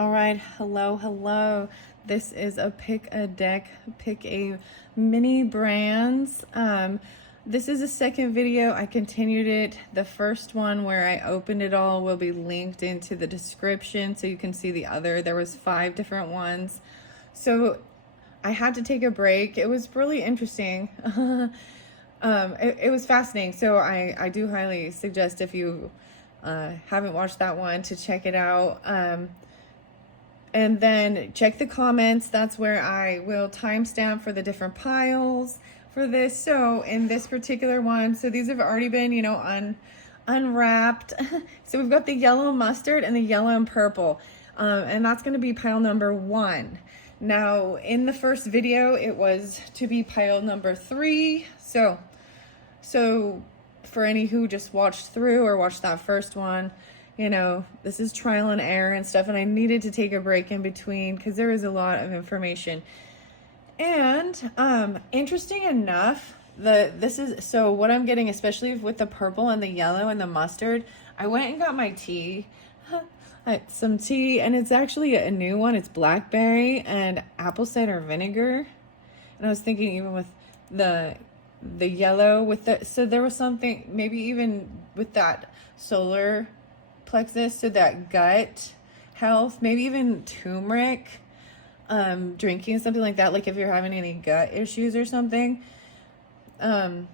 All right, hello. This is a pick a deck, pick a mini brands. This is a second video. I continued it. The first one where I opened it all will be linked into the description so you can see the other. There was 5 different ones. So I had to take a break. It was really interesting. It was fascinating. So I do highly suggest if you haven't watched that one to check it out. And then check the comments. That's where I will timestamp for the different piles for this. So in this particular one, so these have already been, unwrapped. So we've got the yellow mustard and the yellow and purple. And that's going to be pile number 1. Now, in the first video, it was to be pile number 3. So for any who just watched through or watched that first one, this is trial and error and stuff, and I needed to take a break in between because there is a lot of information. And interesting enough, so what I'm getting, especially with the purple and the yellow and the mustard, I went and got my tea, some tea, and it's actually a new one. It's blackberry and apple cider vinegar. And I was thinking, even with the yellow so there was something, maybe even with that solar plexus, so that gut health, maybe even turmeric, drinking something like that, like if you're having any gut issues or something, and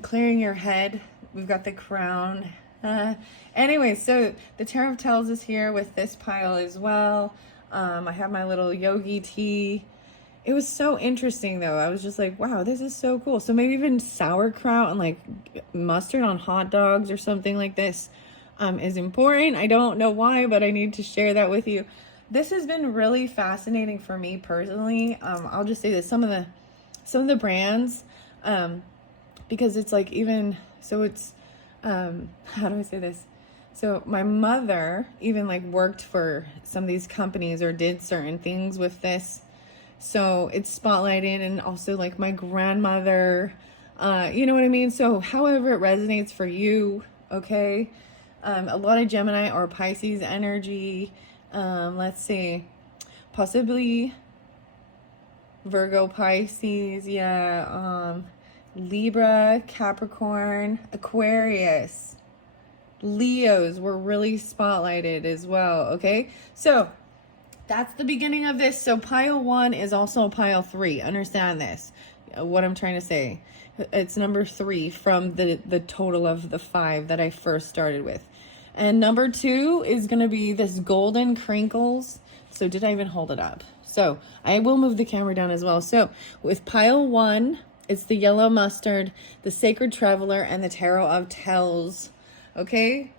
clearing your head. We've got the crown. Anyway, so the Tarot of Tells is here with this pile as well. I have my little yogi tea. It was so interesting though. I was just like, wow, this is so cool. So maybe even sauerkraut and like mustard on hot dogs or something like this is important. I don't know why, but I need to share that with you. This has been really fascinating for me personally. I'll just say that some of the brands, because it's like, even so, it's how do I say this? So my mother even like worked for some of these companies or did certain things with this, so it's spotlighted. And also like my grandmother, you know what I mean? So however it resonates for you, okay? A lot of Gemini or Pisces energy. Let's see, possibly Virgo, Pisces, Libra, Capricorn, Aquarius, Leos were really spotlighted as well. Okay, so that's the beginning of this. So pile 1 is also pile 3. Understand this, what I'm trying to say. It's number 3 from the total of the 5 that I first started with. And number 2 is going to be this golden crinkles. So did I even hold it up? So I will move the camera down as well. So with pile 1, it's the yellow mustard, the sacred traveler, and the Tarot of Tells. Okay,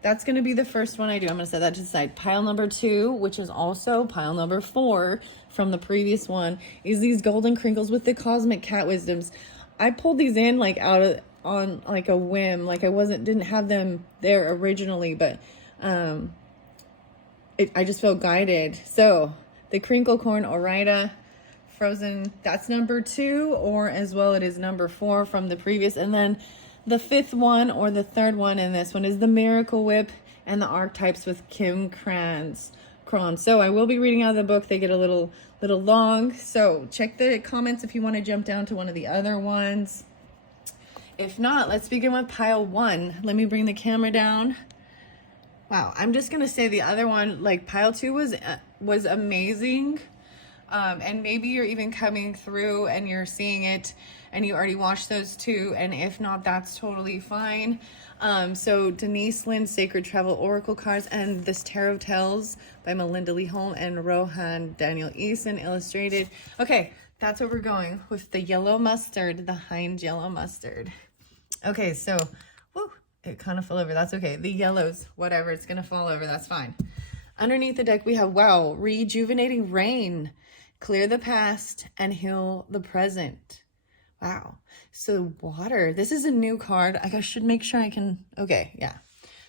that's going to be the first one I do. I'm going to set that to the side. Pile number 2, which is also pile number 4 from the previous one, is these golden crinkles with the cosmic cat wisdoms. I pulled these in like on like a whim, like I didn't have them there originally, but I just felt guided. So the crinkle corn Orida frozen, that's number 2, or as well it is number 4 from the previous. And then the 5th one, or the 3rd one in this one, is the Miracle Whip and the Archetypes with Kim Krans. So I will be reading out of the book. They get a little long, so check the comments if you want to jump down to one of the other ones. If not, let's begin with pile 1. Let me bring the camera down. Wow, I'm just gonna say the other one, like pile 2 was amazing. And maybe you're even coming through and you're seeing it and you already watched those 2, and if not, that's totally fine. So Denise Linn's Sacred Travel Oracle cards and this Tarot of Tells by Melinda Lee Holm and Rohan Daniel Eason illustrated. Okay, that's where we're going with the yellow mustard, the Heinz yellow mustard. Okay, so it kind of fell over. That's okay. The yellows, whatever, it's gonna fall over. That's fine. Underneath the deck, we have, wow, rejuvenating rain. Clear the past and heal the present. Wow. So water. This is a new card. I should make sure I can. Okay, yeah.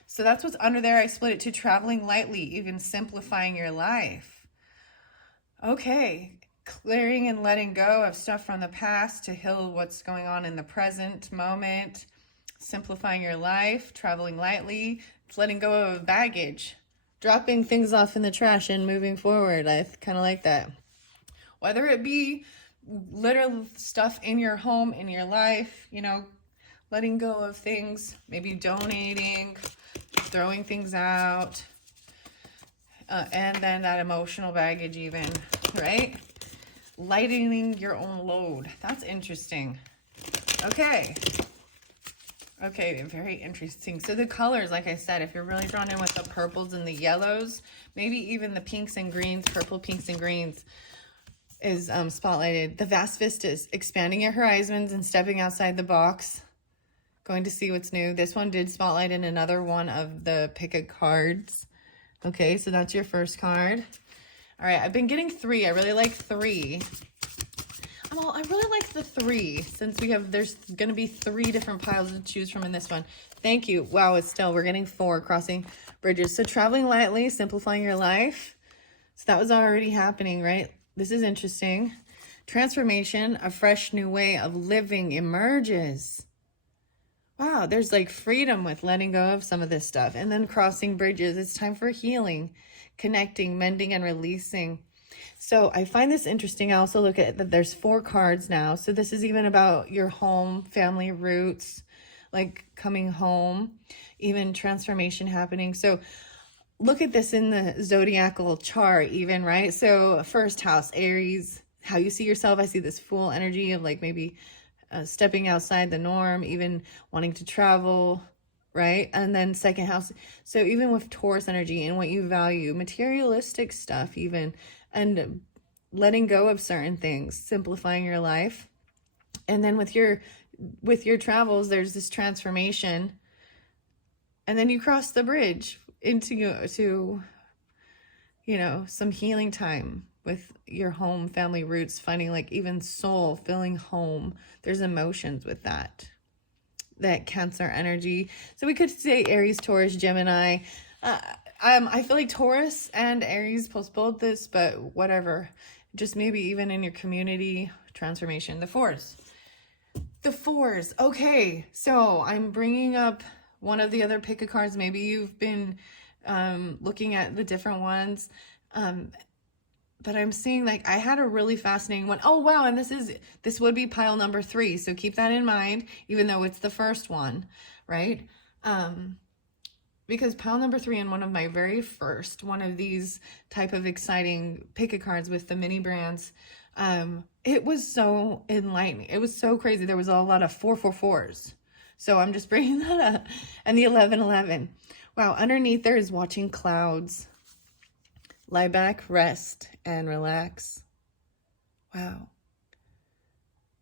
So that's what's under there. I split it to traveling lightly, even simplifying your life. Okay. Clearing and letting go of stuff from the past to heal what's going on in the present moment. Simplifying your life, traveling lightly, letting go of baggage. dropping things off in the trash and moving forward. I kind of like that. Whether it be literal stuff in your home, in your life, you know, letting go of things, maybe donating, throwing things out, and then that emotional baggage even, right? Lightening your own load. That's interesting. Okay. Okay, very interesting. So the colors, like I said, if you're really drawn in with the purples and the yellows, maybe even the pinks and greens, purple, pinks, and greens is spotlighted. The vast vistas, expanding your horizons and stepping outside the box, going to see what's new. This one did spotlight in another one of the pick a cards. Okay, so that's your first card. All right, I've been getting 3. I really like 3. Well, I really like the 3 since there's going to be 3 different piles to choose from in this one. Thank you. Wow, we're getting 4, crossing bridges. So traveling lightly, simplifying your life. So that was already happening, right? This is interesting. Transformation, a fresh new way of living emerges. Wow, there's like freedom with letting go of some of this stuff. And then crossing bridges. It's time for healing, connecting, mending, and releasing. So I find this interesting. I also look at that there's 4 cards now. So this is even about your home, family roots, like coming home, even transformation happening. So look at this in the zodiacal chart even, right? So first house, Aries, how you see yourself. I see this Fool energy of like maybe stepping outside the norm, even wanting to travel, right? And then second house. So even with Taurus energy and what you value, materialistic stuff even, and letting go of certain things, simplifying your life. And then with your travels, there's this transformation. And then you cross the bridge into you know, some healing time with your home, family roots, finding like even soul, feeling home. There's emotions with that Cancer energy. So we could say Aries, Taurus, Gemini. I feel like Taurus and Aries post both this, but whatever. Just maybe even in your community transformation. The fours. Okay, so I'm bringing up one of the other pick a cards. Maybe you've been looking at the different ones. But I'm seeing like I had a really fascinating one. Oh, wow. And this would be pile number 3. So keep that in mind, even though it's the first one, right? Because pile number 3 in one of my very first, one of these type of exciting pick a cards with the mini brands, it was so enlightening. It was so crazy. There was a lot of 444s. So I'm just bringing that up. And the 1111. Wow. Underneath there is watching clouds. Lie back, rest, and relax. Wow.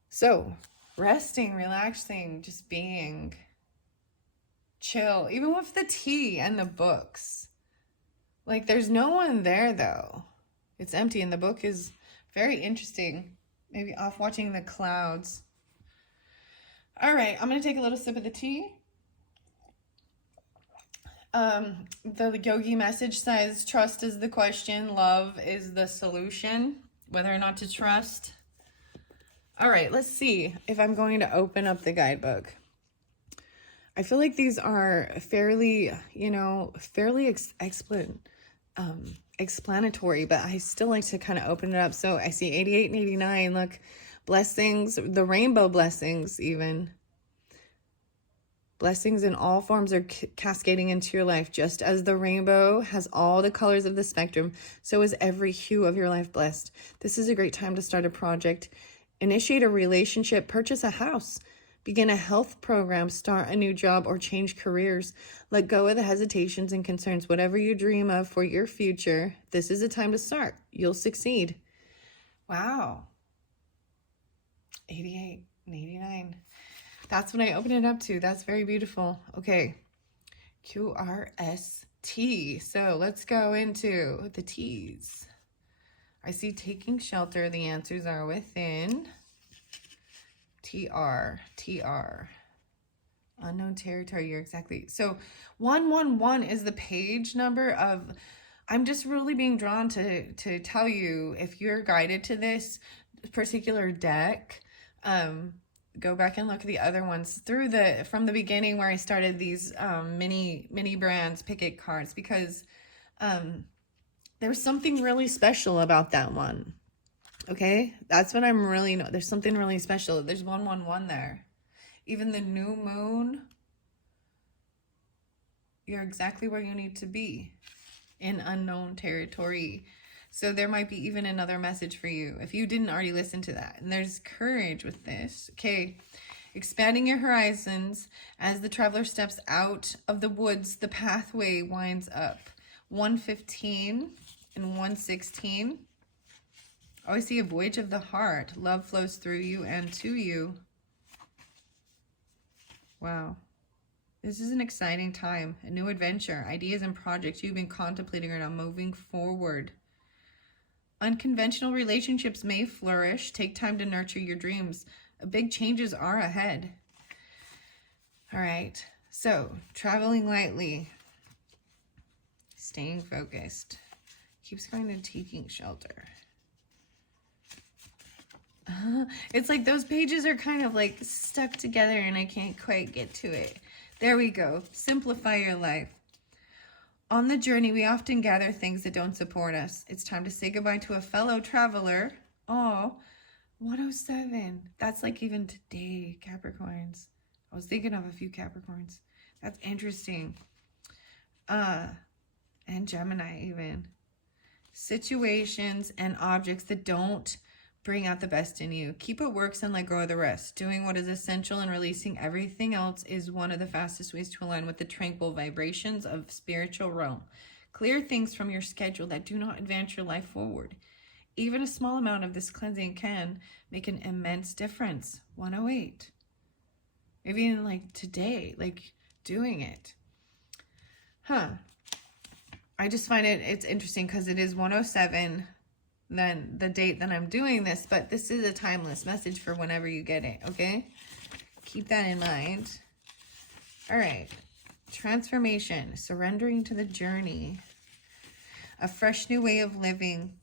So, resting, relaxing, just being chill, even with the tea and the books. Like, there's no one there, though. It's empty, and the book is very interesting. Maybe off watching the clouds. All right, I'm going to take a little sip of the tea. The yogi message says, trust is the question, love is the solution, whether or not to trust. All right, let's see if I'm going to open up the guidebook. I feel like these are fairly, explanatory, but I still like to kind of open it up. So I see 88 and 89, look, blessings, the rainbow blessings even. Blessings in all forms are cascading into your life. Just as the rainbow has all the colors of the spectrum, so is every hue of your life blessed. This is a great time to start a project, initiate a relationship, purchase a house, begin a health program, start a new job, or change careers. Let go of the hesitations and concerns. Whatever you dream of for your future, this is a time to start. You'll succeed. Wow. 88 and 89. That's what I opened it up to. That's very beautiful. Okay. QRST. So let's go into the T's. I see taking shelter. The answers are within. TR. Unknown territory. You're exactly. So 111 is the page number of, I'm just really being drawn to tell you if you're guided to this particular deck, go back and look at the other ones from the beginning where I started these mini brands picket cards, because There's something really special about that one. Okay, that's what I'm really there's something really special. There's 111 there. Even the new moon, you're exactly where you need to be in unknown territory. So there might be even another message for you if you didn't already listen to that. And there's courage with this. Okay, expanding your horizons as the traveler steps out of the woods, the pathway winds up. 115 and 116. I always see a voyage of the heart. Love flows through you and to you. Wow. This is an exciting time. A new adventure. Ideas and projects you've been contemplating are now moving forward. Unconventional relationships may flourish. Take time to nurture your dreams. Big changes are ahead. All right. So, traveling lightly. Staying focused. Keeps going to taking shelter. It's like those pages are kind of like stuck together and I can't quite get to it. There we go. Simplify your life. On the journey, we often gather things that don't support us. It's time to say goodbye to a fellow traveler. Oh, 107. That's like even today, Capricorns. I was thinking of a few Capricorns. That's interesting. And Gemini even. Situations and objects that don't bring out the best in you. Keep what works and let go of the rest. Doing what is essential and releasing everything else is one of the fastest ways to align with the tranquil vibrations of spiritual realm. Clear things from your schedule that do not advance your life forward. Even a small amount of this cleansing can make an immense difference. 108. Maybe in like today, like doing it. I just find it's interesting because it is 107 than the date that I'm doing this, but this is a timeless message for whenever you get it, okay? Keep that in mind. All right. Transformation, surrendering to the journey. A fresh new way of living.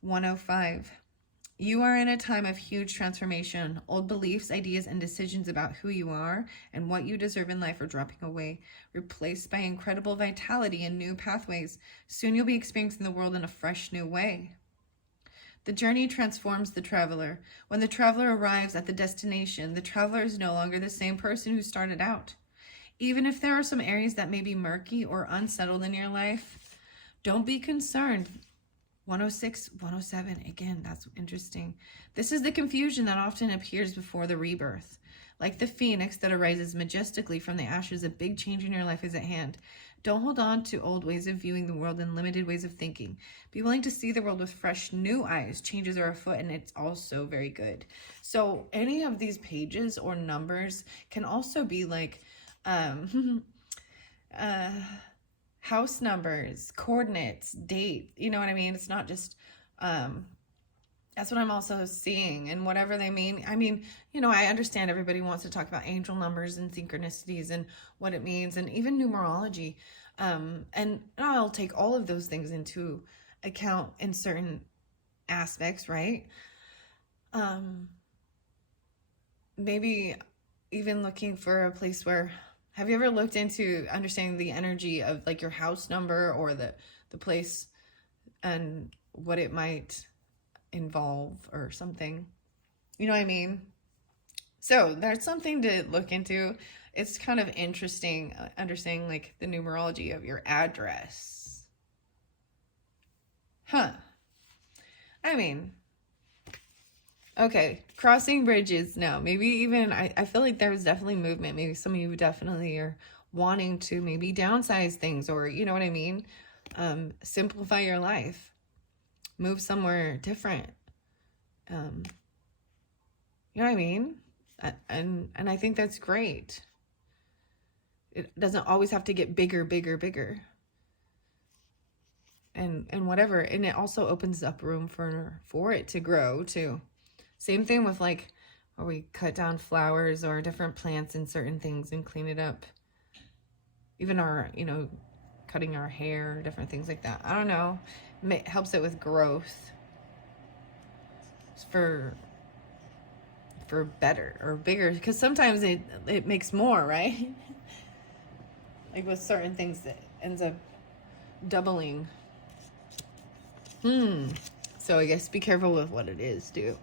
105. You are in a time of huge transformation. Old beliefs, ideas, and decisions about who you are and what you deserve in life are dropping away, replaced by incredible vitality and new pathways. Soon you'll be experiencing the world in a fresh new way. The journey transforms the traveler. When the traveler arrives at the destination, the traveler is no longer the same person who started out. Even if there are some areas that may be murky or unsettled in your life, don't be concerned. 106, 107, again, that's interesting. This is the confusion that often appears before the rebirth. Like the phoenix that arises majestically from the ashes, a big change in your life is at hand. Don't hold on to old ways of viewing the world and limited ways of thinking. Be willing to see the world with fresh, new eyes. Changes are afoot, and it's also very good. So any of these pages or numbers can also be like house numbers, coordinates, date. You know what I mean? It's not just... that's what I'm also seeing, and whatever they mean. I mean, you know, I understand everybody wants to talk about angel numbers and synchronicities and what it means, and even numerology. And I'll take all of those things into account in certain aspects, right? Maybe even looking for a place where... Have you ever looked into understanding the energy of like your house number or the place and what it might involve or something? You know what I mean? So that's something to look into. It's kind of interesting understanding like the numerology of your address. I mean, okay, crossing bridges now. Maybe even, I feel like there's definitely movement. Maybe some of you definitely are wanting to maybe downsize things, or you know what I mean? Simplify your life. Move somewhere different. You know what I mean? And I think that's great. It doesn't always have to get bigger. And whatever. And it also opens up room for it to grow too. Same thing with like where we cut down flowers or different plants and certain things and clean it up. Even our, you know, cutting our hair, different things like that. I don't know. It helps it with growth. It's for better or bigger, because sometimes it makes more, right? Like with certain things that ends up doubling. So I guess be careful with what it is, too.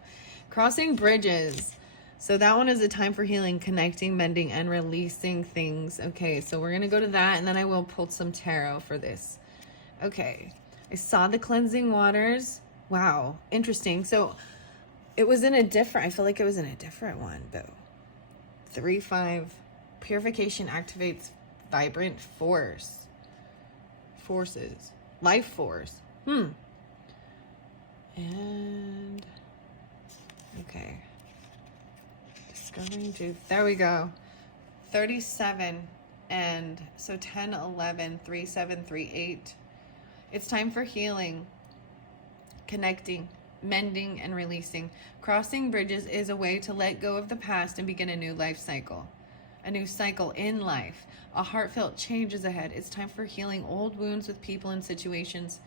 Crossing bridges. So that one is a time for healing, connecting, mending, and releasing things. Okay, so we're going to go to that, and then I will pull some tarot for this. Okay, I saw the cleansing waters. Wow, interesting. So it was in a different, I feel like it was in a different one, though. 3-5, purification activates vibrant forces. Life force. And, okay. Discovering truth. There we go. 37. And so 10, 11, 3, 7, 3, 8. It's time for healing, connecting, mending, and releasing. Crossing bridges is a way to let go of the past and begin a new life cycle. A new cycle in life. A heartfelt change is ahead. It's time for healing old wounds with people and situations.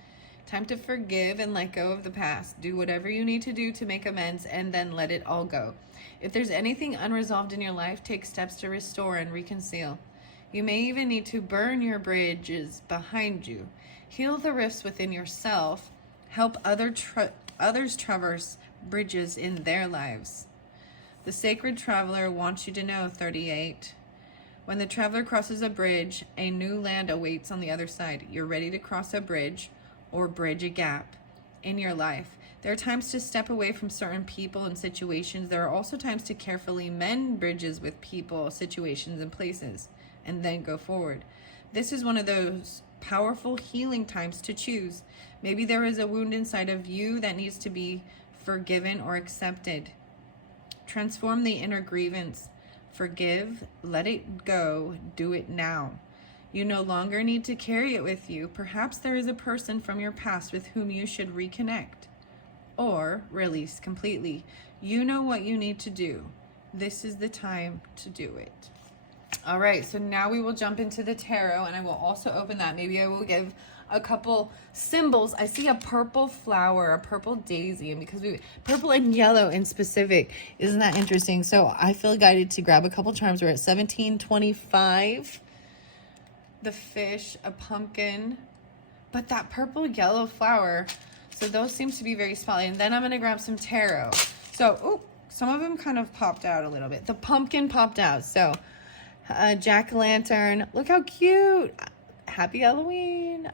Time to forgive and let go of the past. Do whatever you need to do to make amends and then let it all go. If there's anything unresolved in your life, take steps to restore and reconcile. You may even need to burn your bridges behind you. Heal the rifts within yourself. Help others traverse bridges in their lives. The sacred traveler wants you to know, 38. When the traveler crosses a bridge, a new land awaits on the other side. You're ready to cross a bridge or bridge a gap in your life. There are times to step away from certain people and situations. There are also times to carefully mend bridges with people, situations, and places, and then go forward. This is one of those powerful healing times to choose. Maybe there is a wound inside of you that needs to be forgiven or accepted. Transform the inner grievance. Forgive, let it go, do it now. You no longer need to carry it with you. Perhaps there is a person from your past with whom you should reconnect or release completely. You know what you need to do. This is the time to do it. All right, so now we will jump into the tarot, and I will also open that. Maybe I will give a couple symbols. I see a purple flower, a purple daisy, and because purple and yellow in specific. Isn't that interesting? So I feel guided to grab a couple charms. We're at 1725. The fish, a pumpkin, but that purple yellow flower. So those seems to be very spotty. And then I'm gonna grab some tarot. So, some of them kind of popped out a little bit. The pumpkin popped out. So, jack-o'-lantern. Look how cute. Happy Halloween.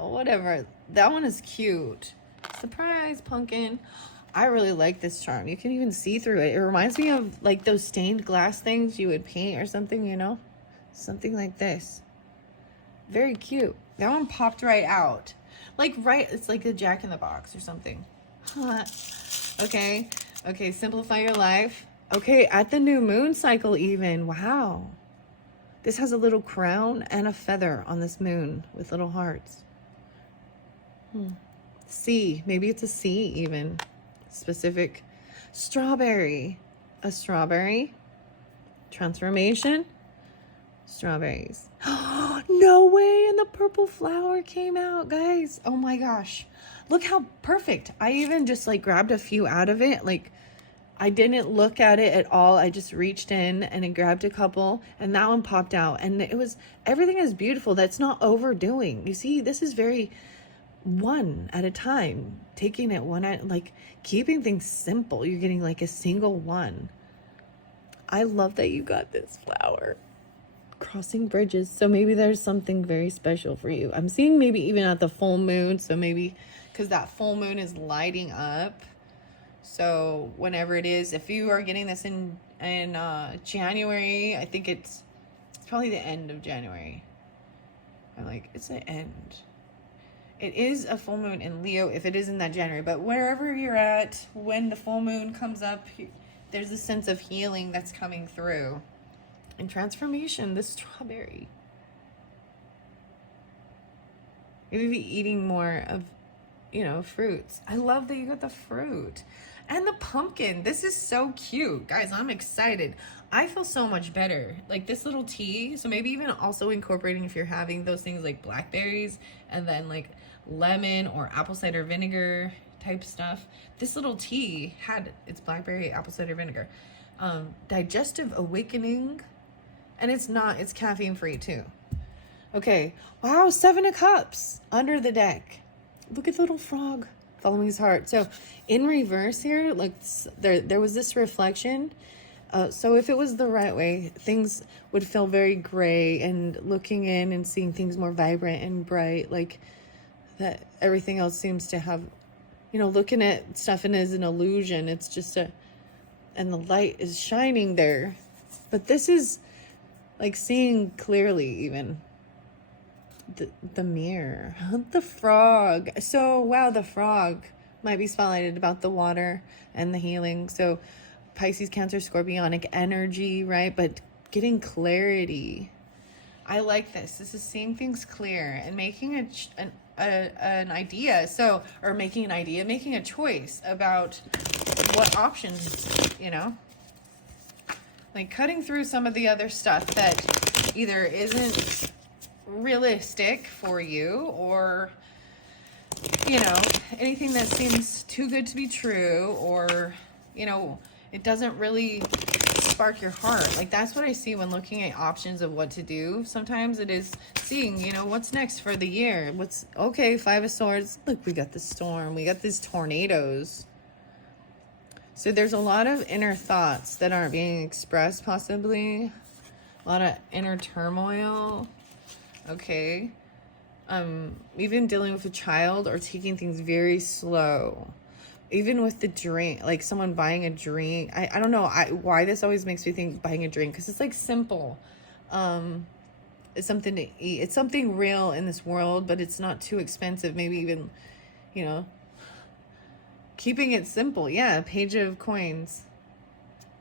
Whatever. That one is cute. Surprise, pumpkin. I really like this charm. You can even see through it. It reminds me of like those stained glass things you would paint or something, you know? Something like this. Very cute. That one popped right out. It's like a Jack in the Box or something. Okay. Okay, simplify your life. Okay, at the new moon cycle even. Wow. This has a little crown and a feather on this moon with little hearts. C. Maybe it's a C even. Specific. Strawberry. A strawberry. Transformation. Strawberries. No way. And the purple flower came out, guys. Oh my gosh. Look how perfect. I even just like grabbed a few out of it. Like I didn't look at it at all. I just reached in and I grabbed a couple and that one popped out. And everything is beautiful. That's not overdoing. You see, this is very one at a time. Taking it one at, like keeping things simple. You're getting like a single one. I love that you got this flower. Crossing bridges. So maybe there's something very special for you. I'm seeing maybe even at the full moon. So maybe because that full moon is lighting up. So whenever it is, if you are getting this in January, I think it's probably the end of January. It's the end. It is a full moon in Leo if it is in that January. But wherever you're at, when the full moon comes up, there's a sense of healing that's coming through. And transformation, the strawberry. Maybe be eating more of, fruits. I love that you got the fruit. And the pumpkin. This is so cute. Guys, I'm excited. I feel so much better. Like this little tea. So maybe even also incorporating if you're having those things like blackberries and then like lemon or apple cider vinegar type stuff. This little tea had its blackberry apple cider vinegar. Digestive awakening. And it's caffeine free too. Okay. Wow, 7 of Cups under the deck. Look at the little frog following his heart. So in reverse here, like there was this reflection. So if it was the right way, things would feel very gray, and looking in and seeing things more vibrant and bright, like that everything else seems to have, looking at stuff and as an illusion. It's just and the light is shining there. But this is like seeing clearly, even the mirror, the frog. So wow, the frog might be spotlighted about the water and the healing. So Pisces, Cancer, Scorpionic energy, right? But getting clarity. I like this. This is seeing things clear and making an idea. So, or making a choice about what options, like cutting through some of the other stuff that either isn't realistic for you, or anything that seems too good to be true, or it doesn't really spark your heart. Like that's what I see when looking at options of what to do. Sometimes it is seeing, what's next for the year. What's okay. 5 of Swords. Look, we got the storm, we got these tornadoes. So there's a lot of inner thoughts that aren't being expressed, possibly a lot of inner turmoil. Okay. Even dealing with a child or taking things very slow. Even with the drink, like someone buying a drink. I don't know why this always makes me think buying a drink, because it's like simple. It's something to eat. It's something real in this world, but it's not too expensive. Maybe even, keeping it simple. Yeah, Page of Coins.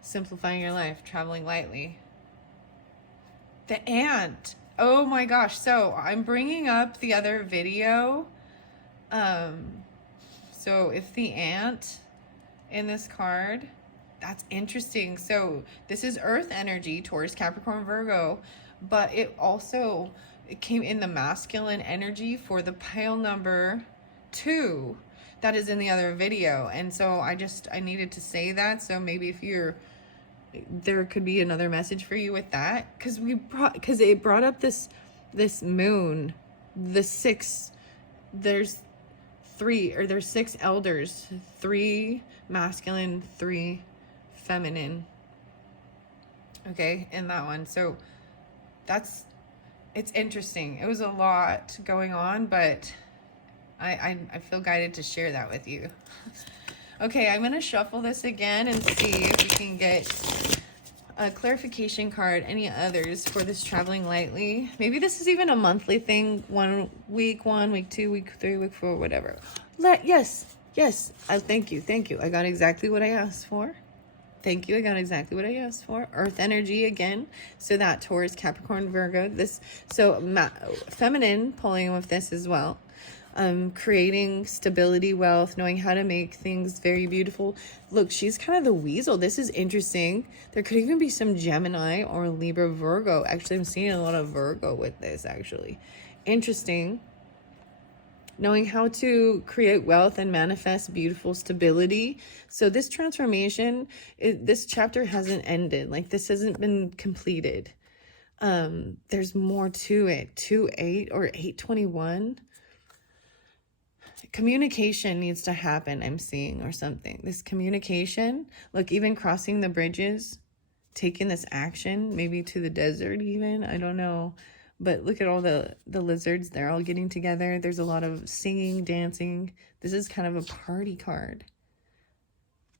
Simplifying your life, traveling lightly. The ant. Oh my gosh. So I'm bringing up the other video. So if the ant in this card, that's interesting. So this is Earth energy, Taurus, Capricorn, Virgo, but it came in the masculine energy for the pile number 2 that is in the other video. And so I needed to say that. So maybe if there could be another message for you with that, because it brought up this moon, the 6, there's 6 elders, 3 masculine, 3 feminine. Okay, in that one. So it's interesting. It was a lot going on, but I feel guided to share that with you. Okay, I'm going to shuffle this again and see if we can get a clarification card, any others for this traveling lightly. Maybe this is even a monthly thing, 1 week, 1 week, 2 week, 3 week, 4, whatever. Yes. Thank you. I got exactly what I asked for. Thank you. I got exactly what I asked for. Earth energy again. So that Taurus, Capricorn, Virgo. Feminine pulling with this as well. Creating stability, wealth, knowing how to make things very beautiful. Look, she's kind of the weasel. This is interesting. There could even be some Gemini or Libra, Virgo. Actually, I'm seeing a lot of Virgo with this, actually. Interesting. Knowing how to create wealth and manifest beautiful stability. So this transformation, this chapter hasn't ended. Like this hasn't been completed. There's more to it. 2-8 or 8-21. Communication needs to happen, I'm seeing, or something. This communication, look, even crossing the bridges, taking this action, maybe to the desert even, I don't know. But look at all the lizards, they're all getting together. There's a lot of singing, dancing. This is kind of a party card.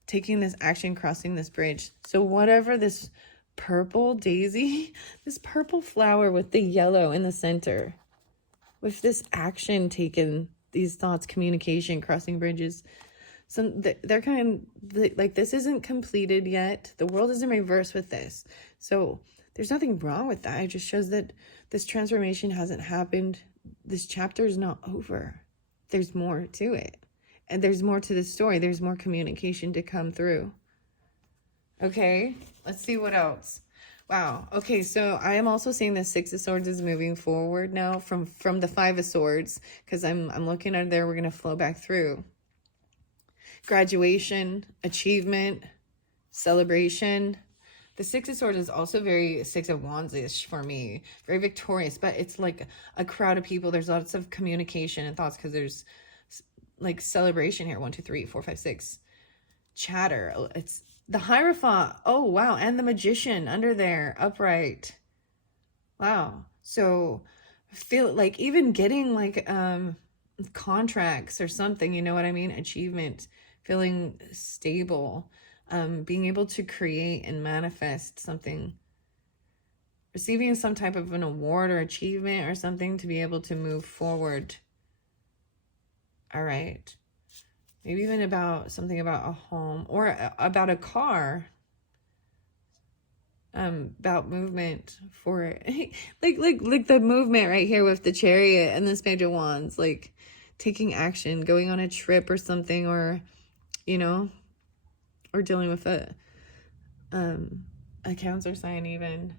Taking this action, crossing this bridge. So whatever this purple daisy, this purple flower with the yellow in the center, with this action taken, these thoughts, communication, crossing bridges. So they're kind of like, this isn't completed yet. The world is in reverse with this. So there's nothing wrong with that. It just shows that this transformation hasn't happened. This chapter is not over. There's more to it. And there's more to the story. There's more communication to come through. Okay, let's see what else. Wow. Okay, so I am also seeing the 6 of Swords is moving forward now from the 5 of Swords, because I'm looking at there. We're going to flow back through. Graduation, achievement, celebration. The Six of Swords is also very Six of Wands-ish for me. Very victorious, but it's like a crowd of people. There's lots of communication and thoughts because there's like celebration here. 1, 2, 3, 4, 5, 6. Chatter. It's the Hierophant. Oh, wow. And the Magician under there, upright. Wow. So feel like even getting like contracts or something, you know what I mean? Achievement, feeling stable, being able to create and manifest something, receiving some type of an award or achievement or something to be able to move forward. All right. Maybe even about something about a home or about a car. About movement for like the movement right here with the Chariot and this Page of Wands, like taking action, going on a trip or something, or you know, or dealing with a Cancer sign even,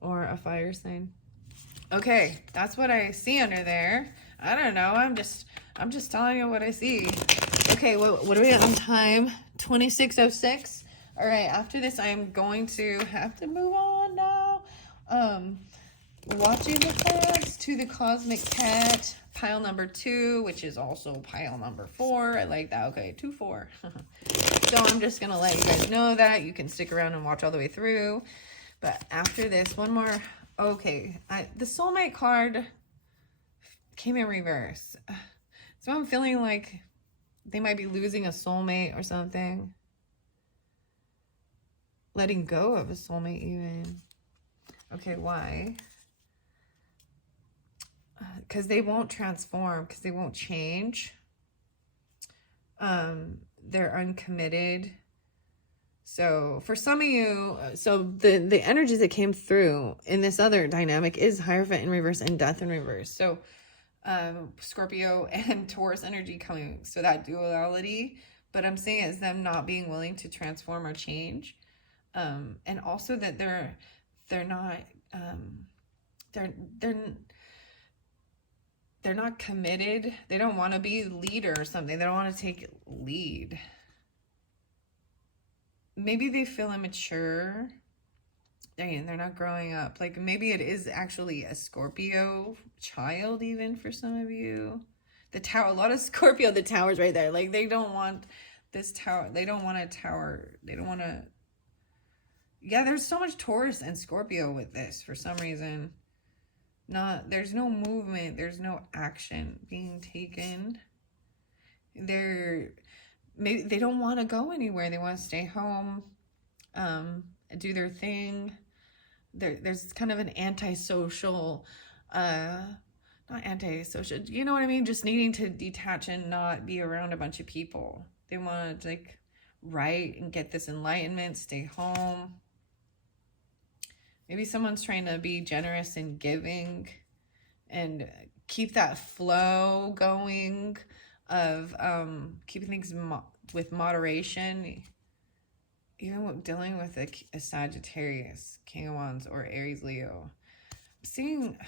or a fire sign. Okay, that's what I see under there. I don't know. I'm just telling you what I see. Okay, what are we at on time? 26:06. All right, after this, I'm going to have to move on now. Watching the cards to the Cosmic Cat, pile number 2, which is also pile number 4. I like that. Okay, 2, 4. So I'm just going to let you guys know that. You can stick around and watch all the way through. But after this, one more. Okay, the Soulmate card came in reverse. So I'm feeling like they might be losing a soulmate or something. Letting go of a soulmate even. Okay, why? Because they won't transform, because they won't change. They're uncommitted. So for some of you, so the energies that came through in this other dynamic is Hierophant in reverse and Death in reverse. So Scorpio and Taurus energy coming, so that duality. But I'm saying it's them not being willing to transform or change. And also that they're not they're not committed. They don't want to be leader or something. They don't want to take lead. Maybe they feel immature. They're not growing up. Like maybe it is actually a Scorpio child even for some of you. The tower, a lot of Scorpio, the tower's right there. Like they don't want this tower. They don't want a tower. They don't want to. Yeah, there's so much Taurus and Scorpio with this for some reason. There's no movement. There's no action being taken. Maybe they don't want to go anywhere. They want to stay home, do their thing. There's kind of an antisocial, not antisocial, you know what I mean? Just needing to detach and not be around a bunch of people. They want to like write and get this enlightenment, stay home. Maybe someone's trying to be generous and giving and keep that flow going of keeping things with moderation, even with dealing with a Sagittarius, King of Wands, or Aries, Leo. Seeing,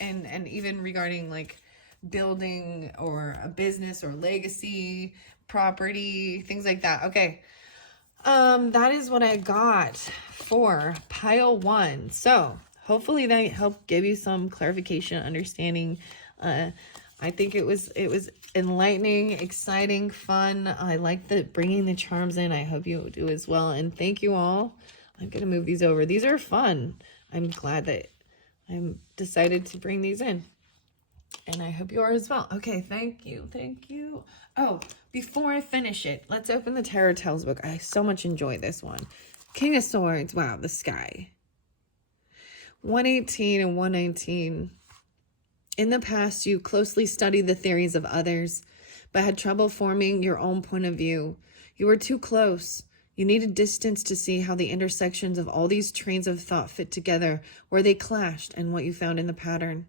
and even regarding like building or a business or legacy, property, things like that. Okay. That is what I got for pile 1. So hopefully that helped give you some clarification, understanding. I think it was enlightening, exciting, fun. I like bringing the charms in. I hope you do as well. And thank you all. I'm going to move these over. These are fun. I'm glad that I'm decided to bring these in. And I hope you are as well. Okay, thank you. Thank you. Oh, before I finish it, let's open the Tarot Tales book. I so much enjoy this one. King of Swords. Wow, the sky. 118 and 119. In the past, you closely studied the theories of others, but had trouble forming your own point of view. You were too close. You needed distance to see how the intersections of all these trains of thought fit together, where they clashed, and what you found in the pattern.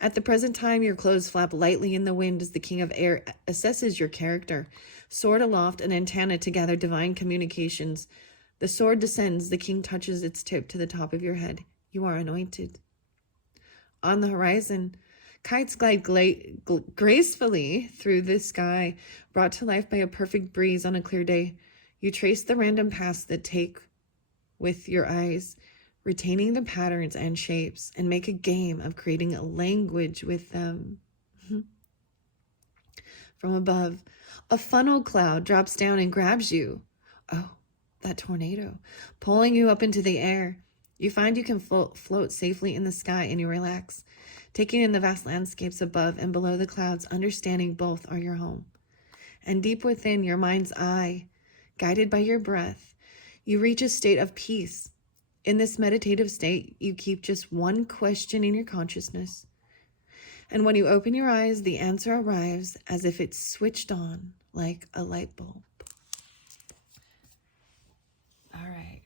At the present time, your clothes flap lightly in the wind as the King of Air assesses your character. Sword aloft and antenna to gather divine communications. The sword descends, the king touches its tip to the top of your head. You are anointed. On the horizon, Kites glide gracefully through the sky, brought to life by a perfect breeze on a clear day. You trace the random paths that take with your eyes, retaining the patterns and shapes, and make a game of creating a language with them. From above, a funnel cloud drops down and grabs you. Oh, that tornado, pulling you up into the air. You find you can float safely in the sky, and you relax, taking in the vast landscapes above and below the clouds, understanding both are your home. And deep within your mind's eye, guided by your breath, you reach a state of peace. In this meditative state, you keep just one question in your consciousness. And when you open your eyes, the answer arrives as if it's switched on like a light bulb. All right.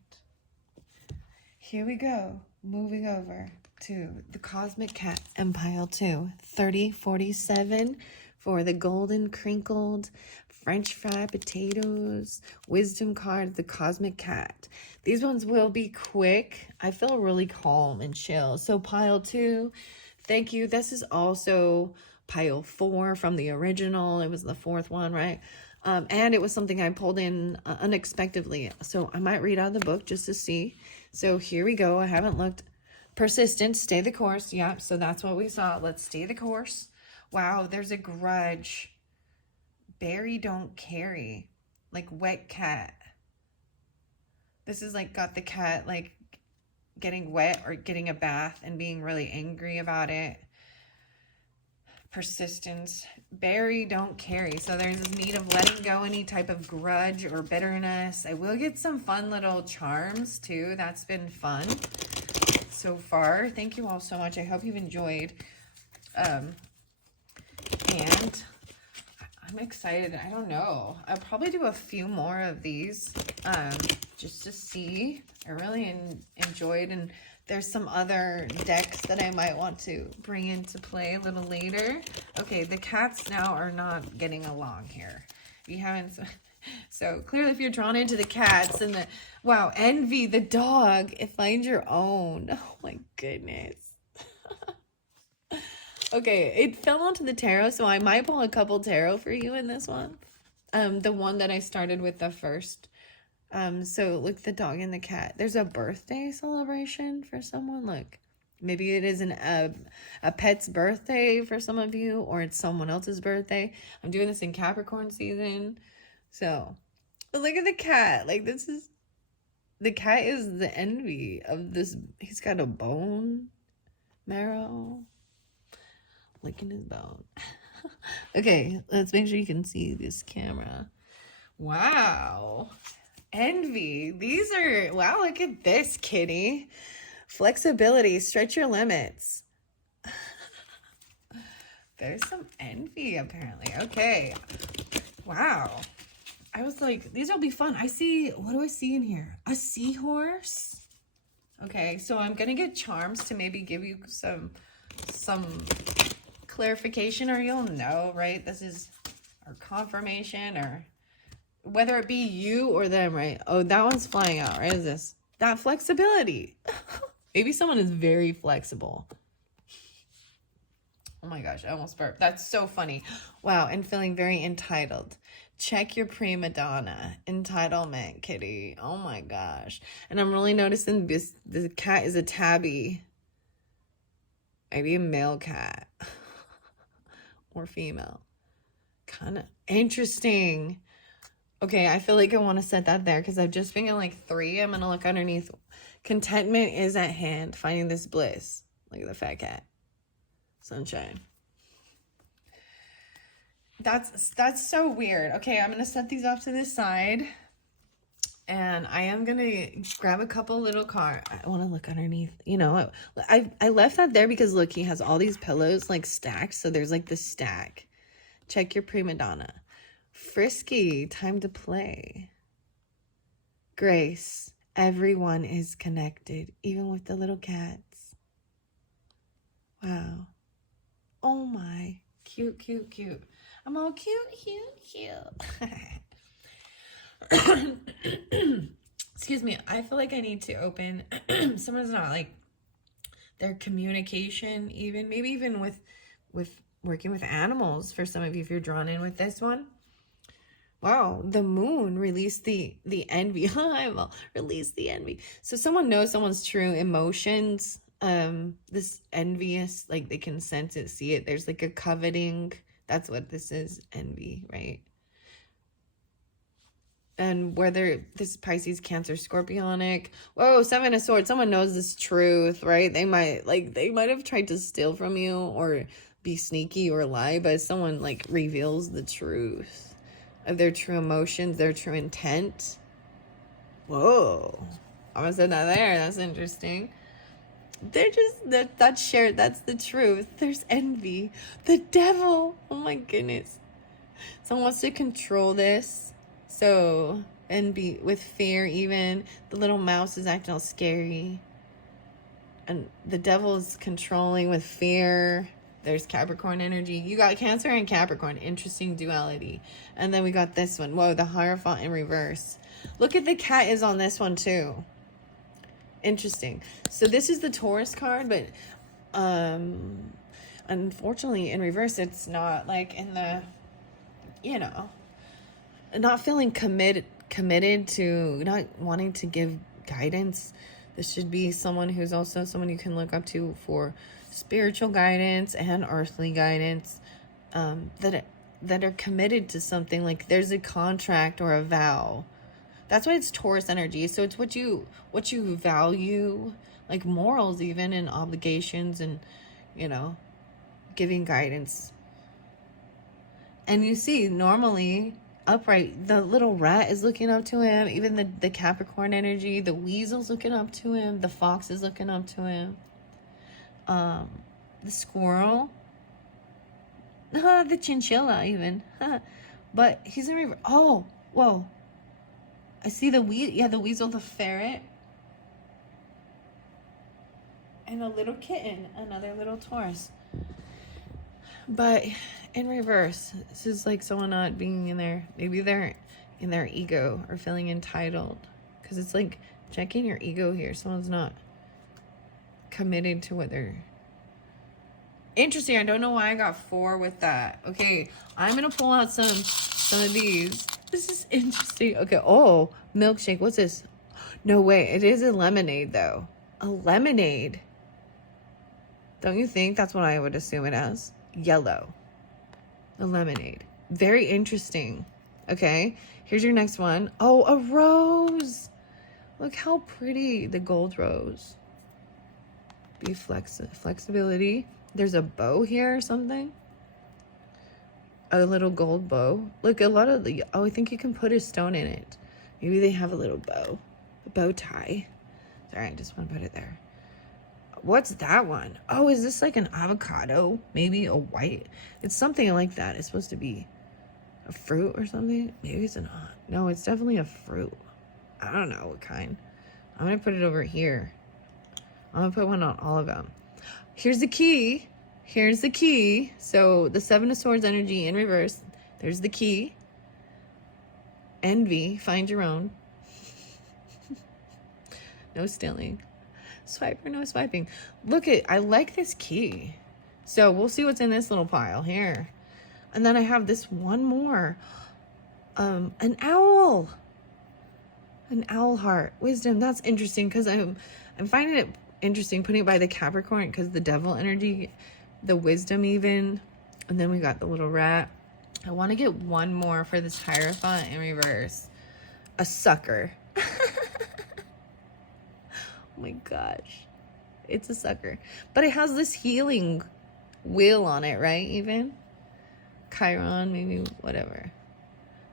Here we go. Moving over to the Cosmic Cat Empire 2. 3047 for the golden crinkled French fried potatoes, wisdom card, the Cosmic Cat. These ones will be quick. I feel really calm and chill. So pile 2, thank you. This is also pile 4 from the original. It was the 4th one, right? And it was something I pulled in unexpectedly. So I might read out of the book just to see. So here we go. I haven't looked. Persistent, stay the course. Yeah, so that's what we saw. Let's stay the course. Wow, there's a grudge. Bury, don't carry. Like wet cat. This is like got the cat like getting wet or getting a bath and being really angry about it. Persistence. Bury, don't carry. So there's this need of letting go any type of grudge or bitterness. I will get some fun little charms too. That's been fun so far. Thank you all so much. I hope you've enjoyed. And I'm excited. I don't know. I'll probably do a few more of these just to see. I really enjoyed, and there's some other decks that I might want to bring into play a little later. Okay, the cats now are not getting along here. You haven't... So clearly if you're drawn into the cats and the... Wow, Envy, the dog. Find your own. Oh my goodness. Okay, it fell onto the tarot, so I might pull a couple tarot for you in this one. The one that I started with the first. So look, the dog and the cat. There's a birthday celebration for someone. Look, maybe it is a pet's birthday for some of you, or it's someone else's birthday. I'm doing this in Capricorn season. So look at the cat. Like the cat is the envy of this. He's got a bone marrow. Licking his bone. Okay, let's make sure you can see this camera. Wow. Envy. These are, wow, look at this, kitty. Flexibility. Stretch your limits. There's some envy, apparently. Okay. Wow. I was like, these will be fun. I see, what do I see in here? A seahorse? Okay, so I'm going to get charms to maybe give you some clarification, or you'll know, right? This is our confirmation, or whether it be you or them, right? Oh, that one's flying out, right? Is this that flexibility? Maybe someone is very flexible. Oh my gosh, I almost burped. That's so funny. Wow, and feeling very entitled. Check your prima donna. Entitlement, kitty. Oh my gosh. And I'm really noticing this, the cat is a tabby. Maybe a male cat. Or female. Kind of interesting. Okay, I feel like I want to set that there because I've just been like 3. I'm going to look underneath. Contentment is at hand. Finding this bliss. Look at the fat cat. Sunshine. That's so weird. Okay, I'm going to set these off to the side. And I am going to grab a couple little cards. I want to look underneath. You know, I left that there because, look, he has all these pillows, like, stacked. So there's, like, this stack. Check your prima donna. Frisky. Time to play. Grace. Everyone is connected. Even with the little cats. Wow. Oh, my. Cute, cute, cute. I'm all cute, cute, cute. Excuse me, I feel like I need to open someone's not like their communication, even maybe even with with working with animals for some of you if you're drawn in with this one. Wow, the moon released the envy. I will release the envy. So someone knows someone's true emotions. This envious, like they can sense it, see it. There's like a coveting. That's what this is, envy, right? And whether this Pisces, Cancer, Scorpionic. Whoa, Seven of Swords. Someone knows this truth, right? They might have tried to steal from you or be sneaky or lie, but someone like reveals the truth of their true emotions, their true intent. Whoa. I'm gonna say that there. That's interesting. They're just that's shared. That's the truth. There's envy. The devil. Oh my goodness. Someone wants to control this. So, and be with fear even. The little mouse is acting all scary. And the devil's controlling with fear. There's Capricorn energy. You got Cancer and Capricorn. Interesting duality. And then we got this one. Whoa, the Hierophant in reverse. Look at the cat is on this one too. Interesting. So this is the Taurus card, but unfortunately in reverse it's not like in the, you know, not feeling committed to, not wanting to give guidance. This should be someone who's also someone you can look up to for spiritual guidance and earthly guidance, that are committed to something. Like there's a contract or a vow. That's why it's Taurus energy. So it's what you value, like morals even, and obligations, and, you know, giving guidance. And you see, normally, upright, the little rat is looking up to him. Even the Capricorn energy, the weasel's looking up to him. The fox is looking up to him. The squirrel. The chinchilla even. But he's in reverse. Oh, whoa. I see the the weasel, the ferret. And a little kitten, another little Taurus. But in reverse, this is like someone not being in there. Maybe they're in their ego or feeling entitled. Because it's like checking your ego here. Someone's not committed to what they're... Interesting. I don't know why I got 4 with that. Okay, I'm going to pull out some of these. This is interesting. Okay, oh, milkshake. What's this? No way. It is a lemonade, though. A lemonade. Don't you think that's what I would assume it as? Yellow. A lemonade. Very interesting. Okay, here's your next one. Oh, a rose. Look how pretty. The gold rose. Be flexibility. There's a bow here or something. A little gold bow. Look, a lot of the... Oh, I think you can put a stone in it. Maybe they have a little bow. A bow tie. Sorry, I just want to put it there. What's that one? Oh, is this like an avocado? Maybe a white... It's something like that. It's supposed to be a fruit or something. Maybe it's not. No, it's definitely a fruit. I don't know what kind. I'm going to put it over here. I'm going to put one on all of them. Here's the key. Here's the key. So the 7 of Swords energy in reverse. There's the key. Envy. Find your own. No stealing. Swipe or no swiping. Look at, I like this key. So we'll see what's in this little pile here. And then I have this one more. An owl. An owl heart. Wisdom. That's interesting because I'm finding it interesting putting it by the Capricorn because the devil energy, the wisdom even. And then we got the little rat. I want to get one more for this Hierophant in reverse. A sucker. Oh my gosh. It's a sucker. But it has this healing wheel on it, right? Even Chiron, maybe, whatever.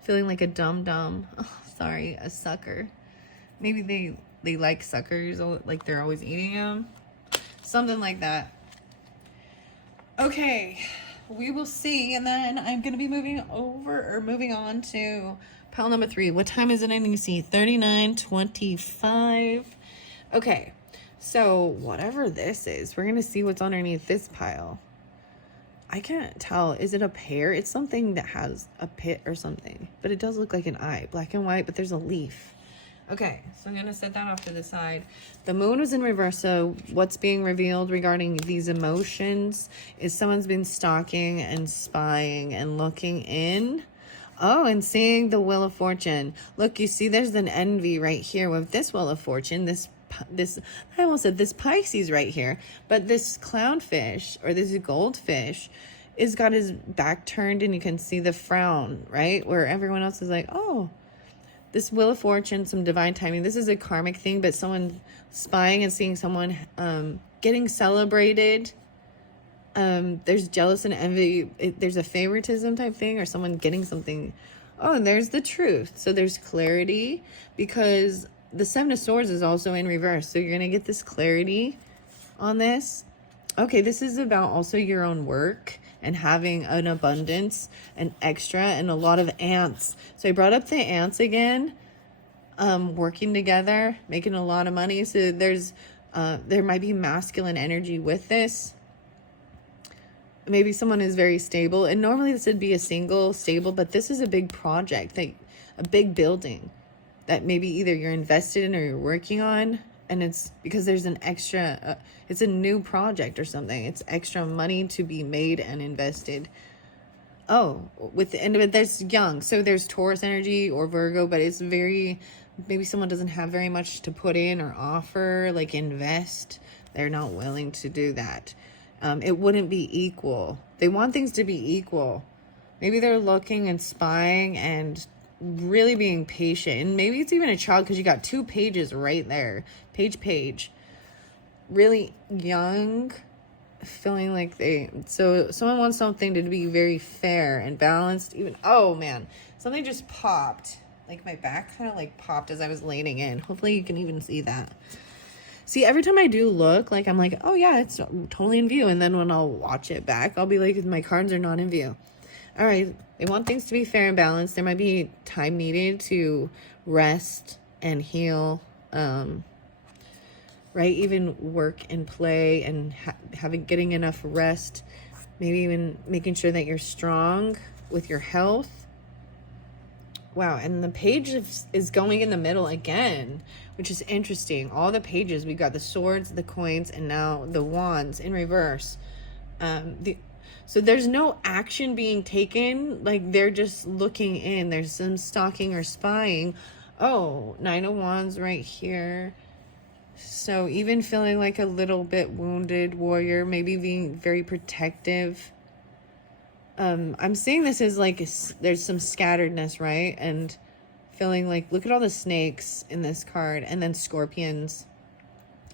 Feeling like a dum-dum. Oh, sorry, a sucker. Maybe they like suckers, like they're always eating them. Something like that. Okay, we will see. And then I'm going to be moving on to pile number 3. What time is it? I need to see. 39:25. Okay, so whatever this is, we're going to see what's underneath this pile. I can't tell. Is it a pear? It's something that has a pit or something. But it does look like an eye. Black and white, but there's a leaf. Okay, so I'm going to set that off to the side. The moon was in reverse, so what's being revealed regarding these emotions is someone's been stalking and spying and looking in. Oh, and seeing the Wheel of Fortune. Look, you see there's an envy right here with this Wheel of Fortune, this I almost said this Pisces right here, but this clownfish or this goldfish is got his back turned and you can see the frown, right? Where everyone else is like, oh, this Wheel of Fortune, some divine timing. This is a karmic thing, but someone spying and seeing someone getting celebrated. There's jealous and envy. There's a favoritism type thing or someone getting something. Oh, and there's the truth. So there's clarity because the Seven of Swords is also in reverse. So you're going to get this clarity on this. Okay, this is about also your own work and having an abundance and extra and a lot of ants. So I brought up the ants again, working together, making a lot of money. So there might be masculine energy with this. Maybe someone is very stable, and normally this would be a single stable, but this is a big project, like a big building that maybe either you're invested in or you're working on. And it's because there's an extra, it's a new project or something. It's extra money to be made and invested. Oh, with the end of it, there's young. So there's Taurus energy or Virgo, but it's very, maybe someone doesn't have very much to put in or offer, like invest. They're not willing to do that. It wouldn't be equal. They want things to be equal. Maybe they're looking and spying and really being patient. And maybe it's even a child because you got 2 pages right there. Page. Really young, feeling like so someone wants something to be very fair and balanced. Even, oh man, something just popped. Like my back kind of like popped as I was leaning in. Hopefully you can even see that. See, every time I do look, like I'm like, oh yeah, it's totally in view. And then when I'll watch it back, I'll be like, my cards are not in view. All right, they want things to be fair and balanced. There might be time needed to rest and heal, right? Even work and play and getting enough rest. Maybe even making sure that you're strong with your health. Wow, and the page is going in the middle again, which is interesting. All the pages, we got the swords, the coins, and now the wands in reverse. So there's no action being taken. Like, they're just looking in. There's some stalking or spying. Oh, 9 of Wands right here. So even feeling like a little bit wounded warrior, maybe being very protective. I'm seeing this as like there's some scatteredness, right? And feeling like, look at all the snakes in this card, and then scorpions,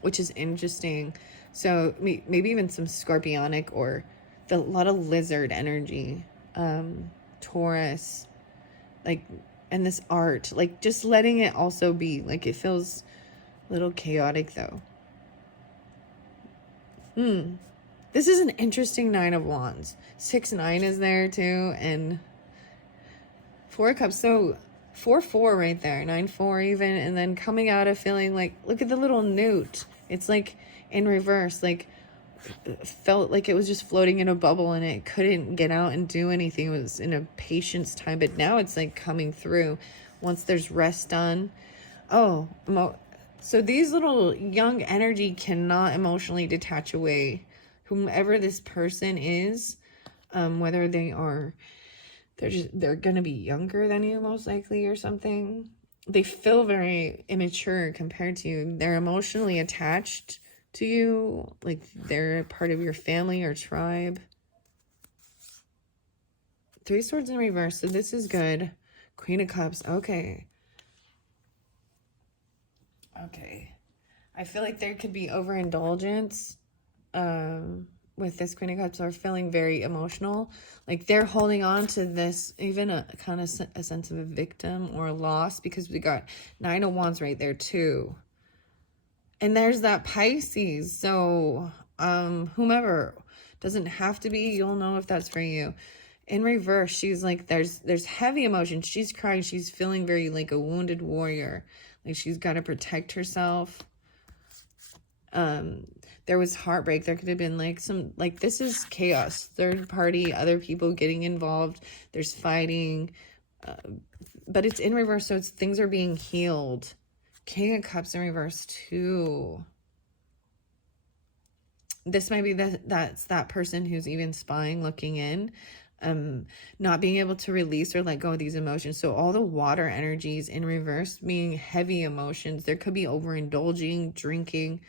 which is interesting. So maybe even some scorpionic or a lot of lizard energy, Taurus, like, and this art, like just letting it also be, like it feels a little chaotic though. This is an interesting 9 of Wands. 6-9 is there too, and 4 of Cups. So 4-4 right there, 9-4 even, and then coming out of feeling like, look at the little newt. It's like in reverse, like felt like it was just floating in a bubble and it couldn't get out and do anything. It was in a patience time, but now it's like coming through once there's rest done. Oh, so these little young energy cannot emotionally detach away. Whomever this person is, whether they're going to be younger than you most likely or something. They feel very immature compared to you. They're emotionally attached to you, like they're part of your family or tribe. 3 Swords in reverse, so this is good. Queen of Cups, okay. I feel like there could be overindulgence with this Queen of Cups, or feeling very emotional. Like they're holding on to this, even a kind of a sense of a victim or a loss, because we got 9 of Wands right there too. And there's that Pisces. So whomever, doesn't have to be, you'll know if that's for you. In reverse, she's like, there's heavy emotion. She's crying. She's feeling very like a wounded warrior. Like she's got to protect herself. There was heartbreak. There could have been like some, like this is chaos. Third party, other people getting involved. There's fighting. But it's in reverse, so things are being healed. King of Cups in reverse too. This might be that's that person who's even spying, looking in, not being able to release or let go of these emotions. So all the water energies in reverse, meaning heavy emotions. There could be overindulging, drinking,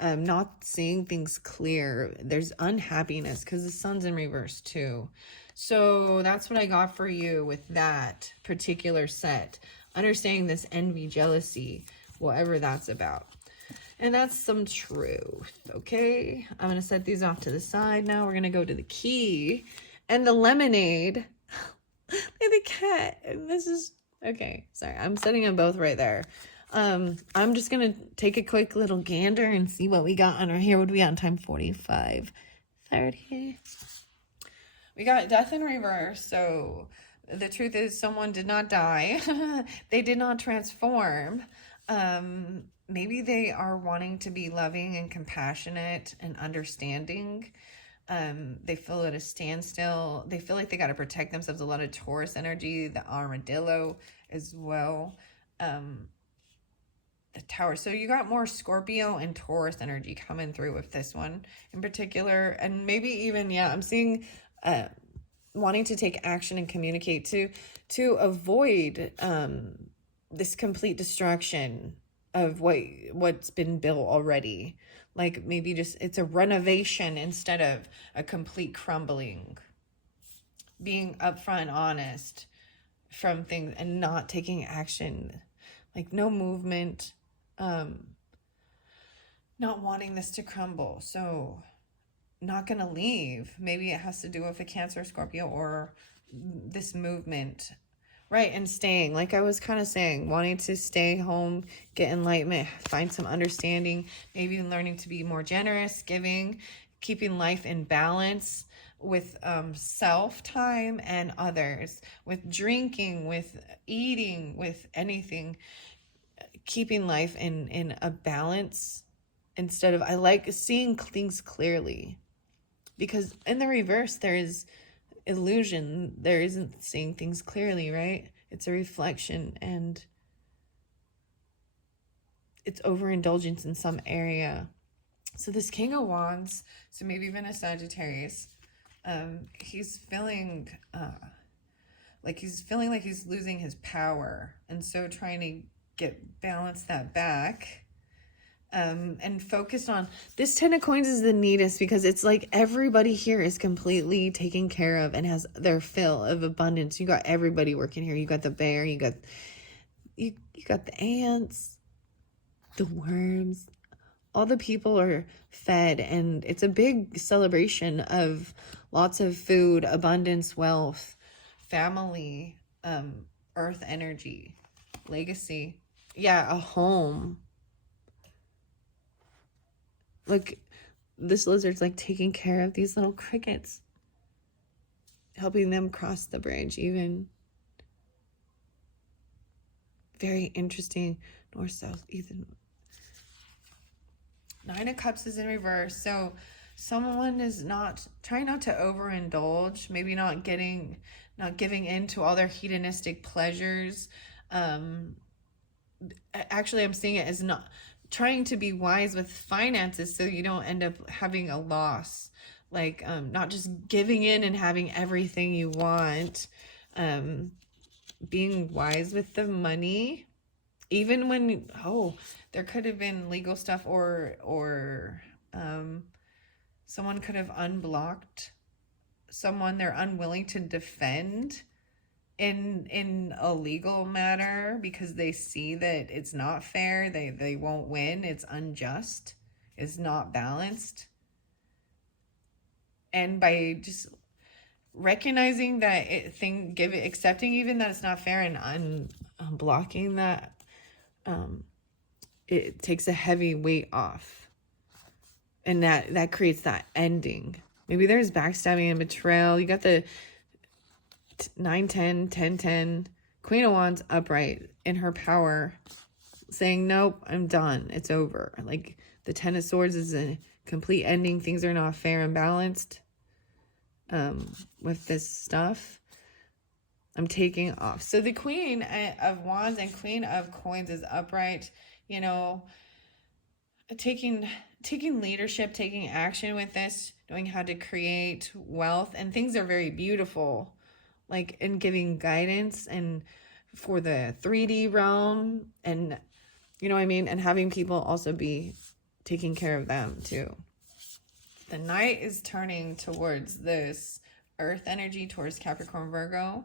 not seeing things clear. There's unhappiness because the sun's in reverse too. So that's what I got for you with that particular set. Understanding this envy, jealousy, whatever that's about. And that's some truth, okay? I'm going to set these off to the side now. We're going to go to the key and the lemonade. Look at the cat. And this is, okay, sorry. I'm setting them both right there. I'm just going to take a quick little gander and see what we got on our hair. What do we got on time? 45, 30. We got death in reverse. So the truth is someone did not die. They did not transform. Maybe they are wanting to be loving and compassionate and understanding. They feel at a standstill. They feel like they got to protect themselves. A lot of Taurus energy, the armadillo as well. The Tower. So you got more Scorpio and Taurus energy coming through with this one in particular. And maybe even, yeah, I'm seeing wanting to take action and communicate to avoid this complete destruction of what's been built already. Like maybe just it's a renovation instead of a complete crumbling. Being upfront, honest from things and not taking action. Like no movement, not wanting this to crumble. So not gonna leave. Maybe it has to do with a Cancer, Scorpio, or this movement. Right, and staying, like I was kind of saying, wanting to stay home, get enlightenment, find some understanding, maybe learning to be more generous, giving, keeping life in balance with self-time and others, with drinking, with eating, with anything, keeping life in a balance instead of, I like seeing things clearly. Because in the reverse, there is illusion. There isn't seeing things clearly, right? It's a reflection and it's overindulgence in some area. So this King of Wands, so maybe even a Sagittarius, he's feeling like he's losing his power, and so trying to balance that back. And focused on this 10 of coins is the neatest because it's like everybody here is completely taken care of and has their fill of abundance. You got everybody working here. You got the bear, you got the ants, the worms. All the people are fed, and it's a big celebration of lots of food, abundance, wealth, family, earth energy, legacy. Yeah, a home. Like, this lizard's like taking care of these little crickets, helping them cross the bridge even. Very interesting. North, south, Ethan. 9 of Cups is in reverse. So someone is trying not to overindulge, maybe not giving in to all their hedonistic pleasures. Actually, I'm seeing it as not trying to be wise with finances so you don't end up having a loss. Like not just giving in and having everything you want. Being wise with the money, even when there could have been legal stuff or someone could have unblocked someone they're unwilling to defend in a legal matter because they see that it's not fair, they won't win, it's unjust, it's not balanced. And by just recognizing that accepting even that it's not fair and unblocking that, it takes a heavy weight off, and that creates that ending. Maybe there's backstabbing and betrayal. You got the 9, 10, 10, 10, Queen of Wands upright in her power, saying, nope, I'm done. It's over. Like the 10 of Swords is a complete ending. Things are not fair and balanced with this stuff. I'm taking off. So the Queen of Wands and Queen of Coins is upright, you know, taking leadership, taking action with this, knowing how to create wealth, and things are very beautiful, like in giving guidance and for the 3D realm, and you know what I mean, and having people also be taking care of them too. The Knight is turning towards this earth energy, towards Capricorn, Virgo.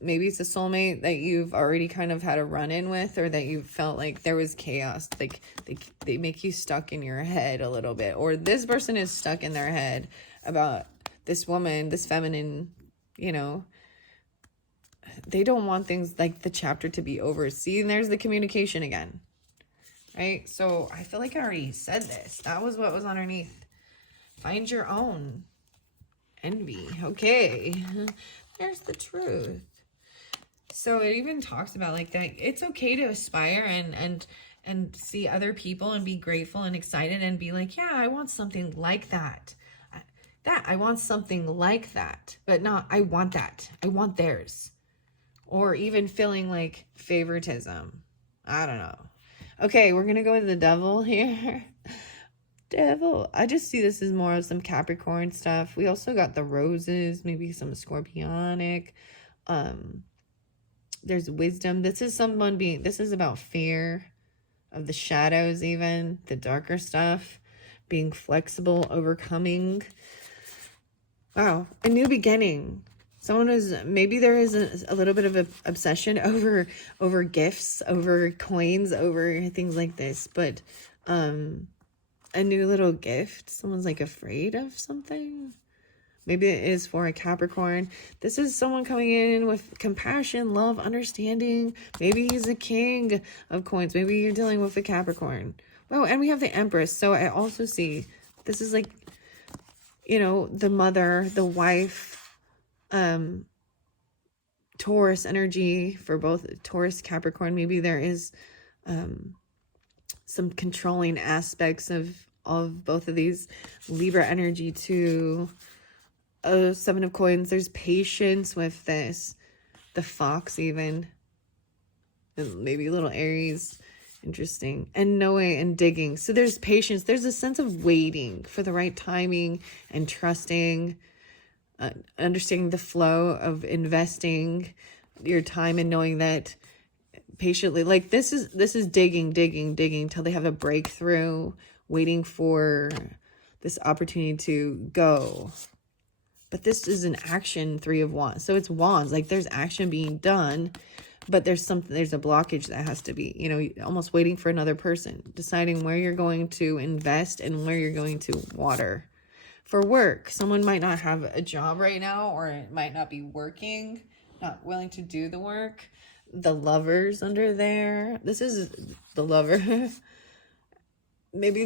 Maybe it's a soulmate that you've already kind of had a run-in with, or that you felt like there was chaos. Like they make you stuck in your head a little bit, or this person is stuck in their head about this woman, this feminine, you know, they don't want things like the chapter to be over. See, and there's the communication again, right? So I feel like I already said this. That was what was underneath. Find your own. Envy. Okay. There's the truth. So it even talks about like that it's okay to aspire and see other people and be grateful and excited and be like, yeah, I want something like that. I want something like that, but not I want that. I want theirs. Or even feeling like favoritism. I don't know. Okay, we're going to go to the Devil here. Devil. I just see this as more of some Capricorn stuff. We also got the Roses, maybe some Scorpionic. There's Wisdom. This is about fear of the shadows, even the darker stuff, being flexible, overcoming. Wow, a new beginning. Maybe there is a little bit of an obsession over gifts, over coins, over things like this, but a new little gift. Someone's like afraid of something. Maybe it is for a Capricorn. This is someone coming in with compassion, love, understanding. Maybe he's a king of coins. Maybe you're dealing with a Capricorn. Oh, and we have the Empress. So I also see this is like, you know, the mother, the wife, Taurus energy for both Taurus, Capricorn. Maybe there is some controlling aspects of both of these. Libra energy too. Oh, Seven of Coins. There's patience with this. The Fox even. And maybe a little Aries. Interesting. And knowing and digging. So there's patience. There's a sense of waiting for the right timing and trusting. Understanding the flow of investing your time and knowing that patiently, like this is digging till they have a breakthrough, waiting for this opportunity to go. But this is an action, 3 of Wands. So it's Wands, like there's action being done, but there's a blockage that has to be, you know, almost waiting for another person, deciding where you're going to invest and where you're going to water. For work, someone might not have a job right now, or it might not be working, not willing to do the work. The Lovers under there. This is the Lover. Maybe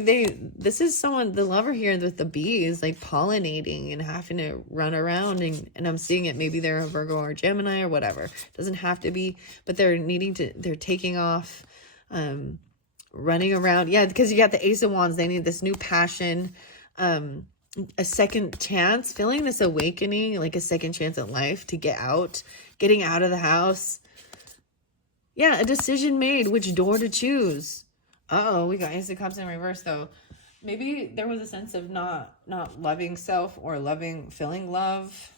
this is someone, the Lover here with the bees, like pollinating and having to run around, and I'm seeing it. Maybe they're a Virgo or Gemini or whatever. Doesn't have to be, but they're taking off, running around. Yeah, because you got the Ace of Wands. They need this new passion, a second chance, feeling this awakening, like a second chance at life to getting out of the house. Yeah, a decision made, which door to choose. Uh-oh, we got Ace of Cups in reverse, though. Maybe there was a sense of not loving self or feeling love.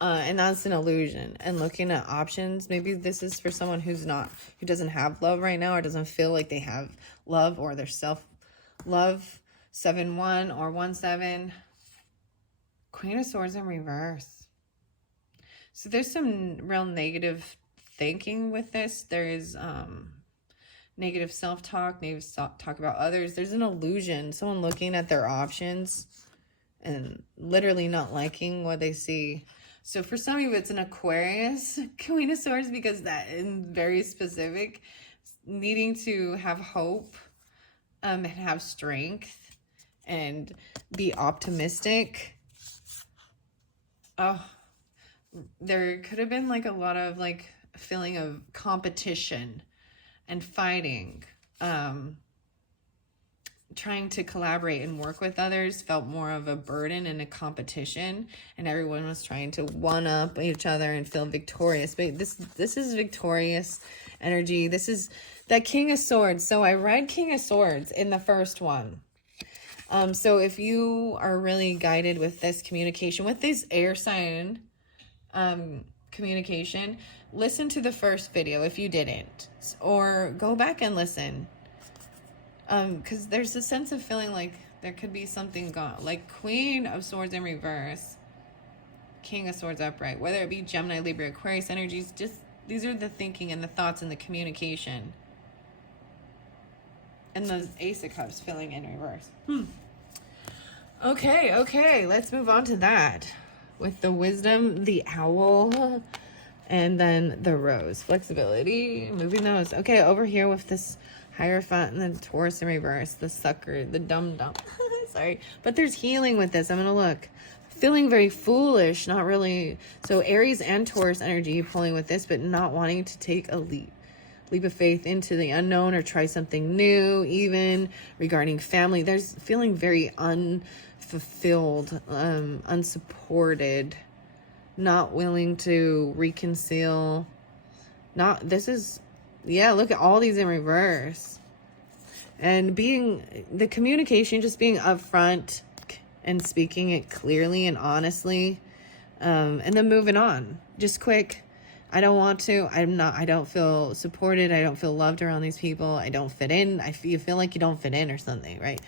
And that's an illusion. And looking at options, maybe this is for someone who doesn't have love right now, or doesn't feel like they have love, or their self-love. 7-1 or 1-7. Queen of Swords in reverse. So there's some real negative thinking with this. There is negative self-talk, negative talk about others. There's an illusion. Someone looking at their options and literally not liking what they see. So for some of you, it's an Aquarius Queen of Swords, because that is very specific. Needing to have hope and have strength and be optimistic. Oh, there could have been like a lot of like feeling of competition and fighting. trying to collaborate and work with others felt more of a burden and a competition, and everyone was trying to one up each other and feel victorious. But this is victorious energy. This is that King of Swords. So I read King of Swords in the first one. So if you are really guided with this communication, with this air sign communication, listen to the first video if you didn't, or go back and listen. Because there's a sense of feeling like there could be something gone, like Queen of Swords in reverse, King of Swords upright, whether it be Gemini, Libra, Aquarius energies, just these are the thinking and the thoughts and the communication. And the Ace of Cups feeling in reverse. Okay, let's move on to that. With the Wisdom, the Owl, and then the Rose. Flexibility, moving those. Okay, over here with this Hierophant and the Taurus in reverse, the Sucker, the Dum-Dum. Sorry, but there's healing with this. I'm gonna look. Feeling very foolish, not really. So Aries and Taurus energy pulling with this, but not wanting to take a leap of faith into the unknown or try something new, even regarding family. There's feeling very unfulfilled, unsupported, not willing to reconcile. Look at all these in reverse. And being the communication, just being upfront and speaking it clearly and honestly, and then moving on, just quick. I don't feel supported. I don't feel loved around these people. I don't fit in. You feel like you don't fit in or something, right?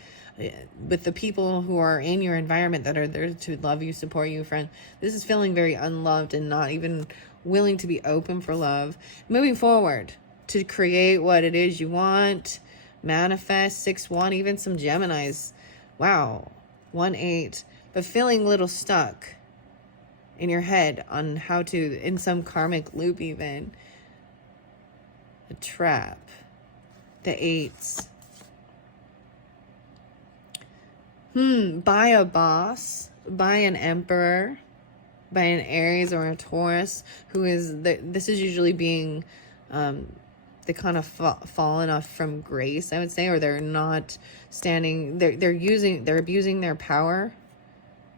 With the people who are in your environment that are there to love you, support you, friend. This is feeling very unloved and not even willing to be open for love. Moving forward to create what it is you want, manifest. 6-1, even some Geminis. Wow, 1-8, but feeling a little stuck in your head on how to, in some karmic loop even. A trap. The 8s. By a boss, by an emperor, by an Aries or a Taurus, who is, this is usually being, they kind of fallen off from grace, I would say, or they're not standing, they're abusing their power.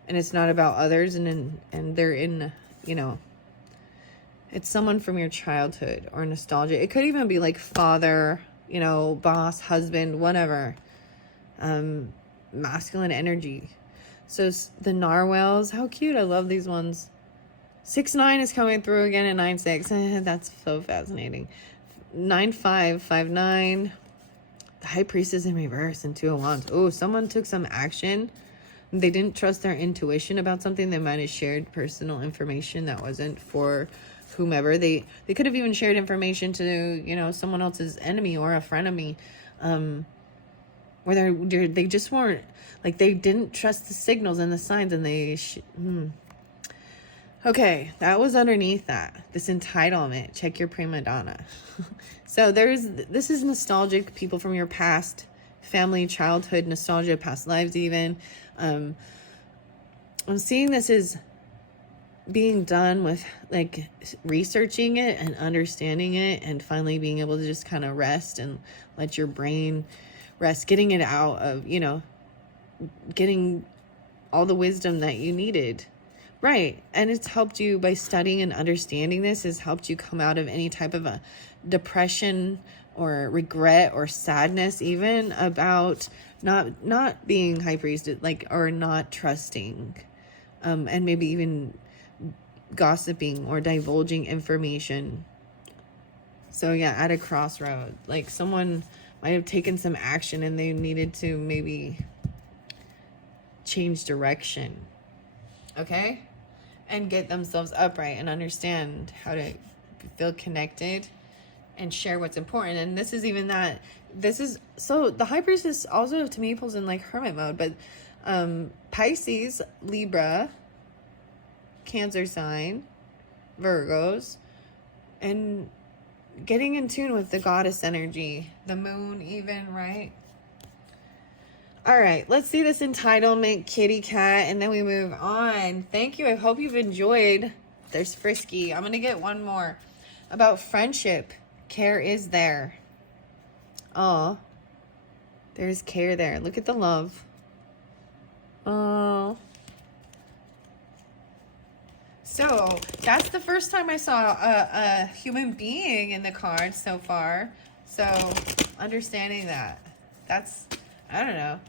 And it's not about others, and they're in, it's someone from your childhood or nostalgia. It could even be like father, boss, husband, whatever. Masculine energy. So the narwhals, how cute. I love these ones. 6-9 is coming through again, and 9-6. That's so fascinating. 9-5, 5-9. The High Priestess in reverse and 2 of Wands. Oh, someone took some action. They didn't trust their intuition about something. They might have shared personal information that wasn't for whomever. They could have even shared information to, someone else's enemy or a frenemy. Where they just weren't, like, they didn't trust the signals and the signs, and they Okay, that was underneath that. This entitlement. Check your prima donna. So this is nostalgic, people from your past, family, childhood, nostalgia, past lives even. I'm seeing this as being done with, like, researching it and understanding it, and finally being able to just kind of rest and let your brain rest, getting it out of, getting all the wisdom that you needed. Right. And it's helped you, by studying and understanding this, has helped you come out of any type of a depression or regret or sadness, even about not being high priest, like, or not trusting, and maybe even gossiping or divulging information. So yeah, at a crossroad, like, someone might have taken some action and they needed to maybe change direction. Okay? And get themselves upright and understand how to feel connected and share what's important. And this is even that. So the High Priestess also, to me, pulls in like hermit mode, but Pisces, Libra, Cancer sign, Virgos, and getting in tune with the goddess energy, the moon even, right? All right, let's see this entitlement kitty cat, and then we move on. Thank you. I hope you've enjoyed. There's Frisky. I'm going to get one more about friendship. Care is there. Oh, There's care there. Look at the love. Oh. So that's the first time I saw a human being in the cards so far. So understanding that's, I don't know.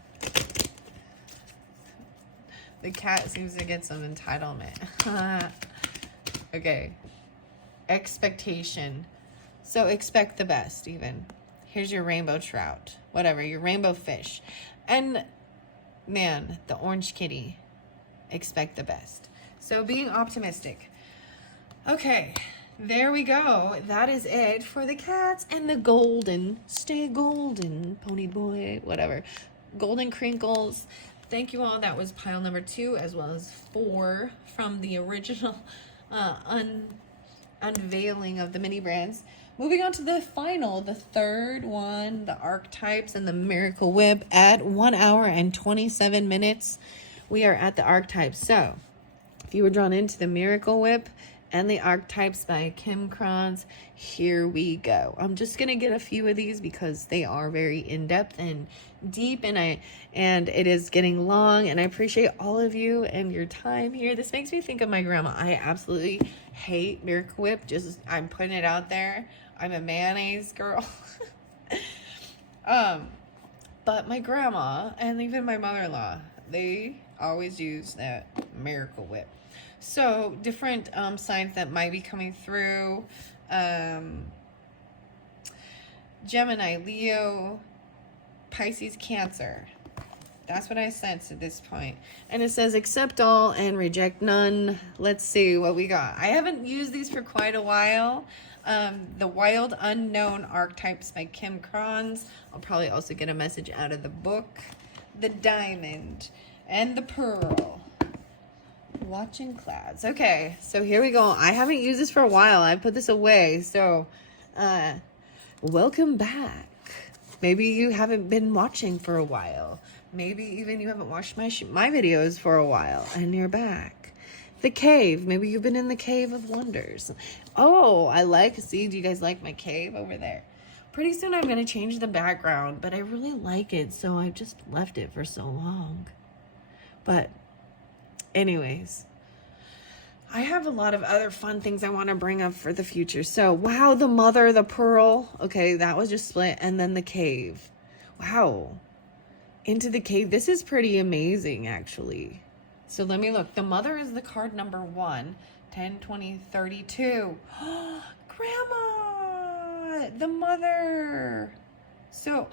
The cat seems to get some entitlement. Okay. Expectation. So expect the best even. Here's your rainbow trout. Whatever, your rainbow fish. And man, the orange kitty. Expect the best. So being optimistic. Okay, there we go. That is it for the cats and the golden. Stay golden, pony boy, whatever. Golden crinkles. Thank you all. That was pile number 2 as well as 4 from the original unveiling of the mini brands. Moving on to the final, the third one, the archetypes and the Miracle Whip at 1 hour and 27 minutes. We are at the archetypes. So if you were drawn into the Miracle Whip and the archetypes by Kim Krans, here we go. I'm just gonna get a few of these because they are very in-depth and deep, and it is getting long, and I appreciate all of you and your time here. This makes me think of my grandma. I absolutely hate Miracle Whip. I'm putting it out there. I'm a mayonnaise girl. But my grandma and even my mother-in-law, they always use that Miracle Whip. So different signs that might be coming through. Gemini, Leo, Pisces, Cancer. That's what I sense at this point. And it says accept all and reject none. Let's see what we got. I haven't used these for quite a while. The Wild Unknown Archetypes by Kim Krans. I'll probably also get a message out of the book. The Diamond and the Pearl. Watching Clouds. Okay, so here we go. I haven't used this for a while. I put this away. So, welcome back. Maybe you haven't been watching for a while. Maybe even you haven't watched my videos for a while and you're back. The Cave. Maybe you've been in the Cave of Wonders. Oh, see, do you guys like my cave over there? Pretty soon I'm going to change the background, but I really like it, so I've just left it for so long. But anyways, I have a lot of other fun things I want to bring up for the future. So, wow, the Mother, the Pearl. Okay, that was just split. And then the Cave. Wow. Into the Cave. This is pretty amazing, actually. So let me look. The Mother is the card number 1. 10, 20, 32. Grandma! The Mother! So,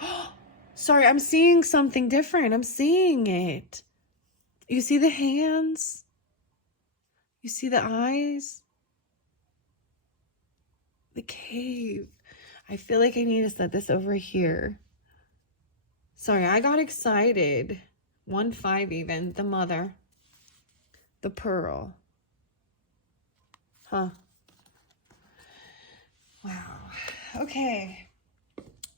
sorry, I'm seeing something different. I'm seeing it. You see the hands? You see the eyes? The Cave. I feel like I need to set this over here. Sorry, I got excited. 1-5 even. The Mother. The Pearl. Huh. Wow. Okay.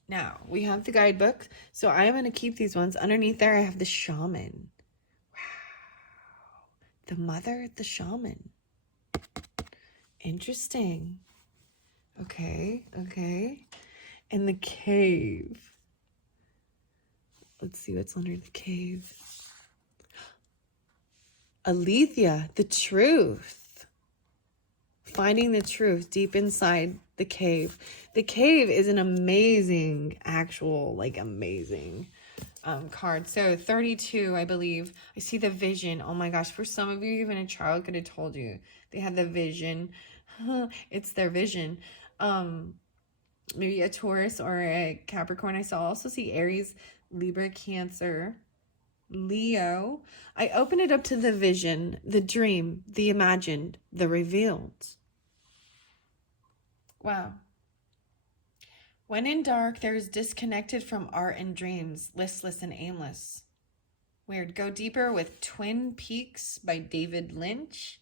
Now, we have the guidebook. So I am going to keep these ones. Underneath there, I have the Shaman. The Mother, the Shaman. Interesting. Okay. And the Cave. Let's see what's under the Cave. Aletheia, the Truth. Finding the truth deep inside the Cave. The Cave is an amazing, amazing card. So 32, I believe. I see the Vision. Oh my gosh, for some of you, even a child could have told you. They have the Vision. It's their vision. Maybe a Taurus or a Capricorn. I also see Aries, Libra, Cancer, Leo. I open it up to the vision, the dream, the imagined, the revealed. Wow. When in dark, there is disconnected from art and dreams, listless and aimless. Weird. Go deeper with Twin Peaks by David Lynch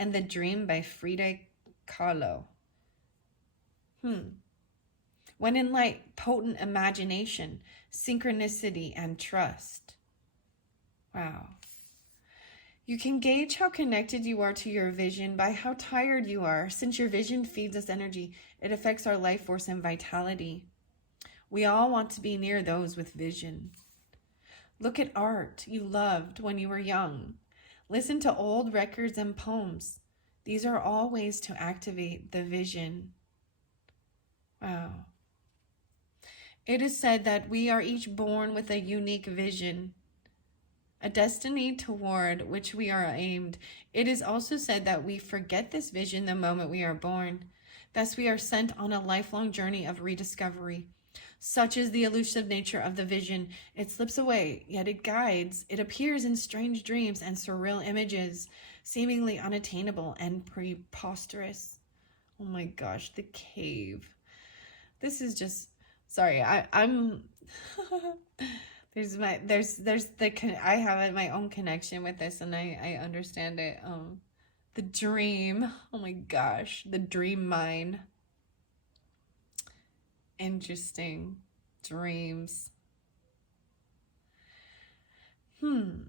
and The Dream by Frida Kahlo. When in light, potent imagination, synchronicity, and trust. Wow. You can gauge how connected you are to your vision by how tired you are. Since your vision feeds us energy, it affects our life force and vitality. We all want to be near those with vision. Look at art you loved when you were young. Listen to old records and poems. These are all ways to activate the vision. Wow. It is said that we are each born with a unique vision, a destiny toward which we are aimed. It is also said that we forget this vision the moment we are born. Thus, we are sent on a lifelong journey of rediscovery. Such is the elusive nature of the vision. It slips away, yet it guides. It appears in strange dreams and surreal images, seemingly unattainable and preposterous. Oh my gosh, the cave. This is just, sorry, I'm I have my own connection with this, and I understand it. The dream. Oh my gosh, the dream mine. Interesting. Dreams. All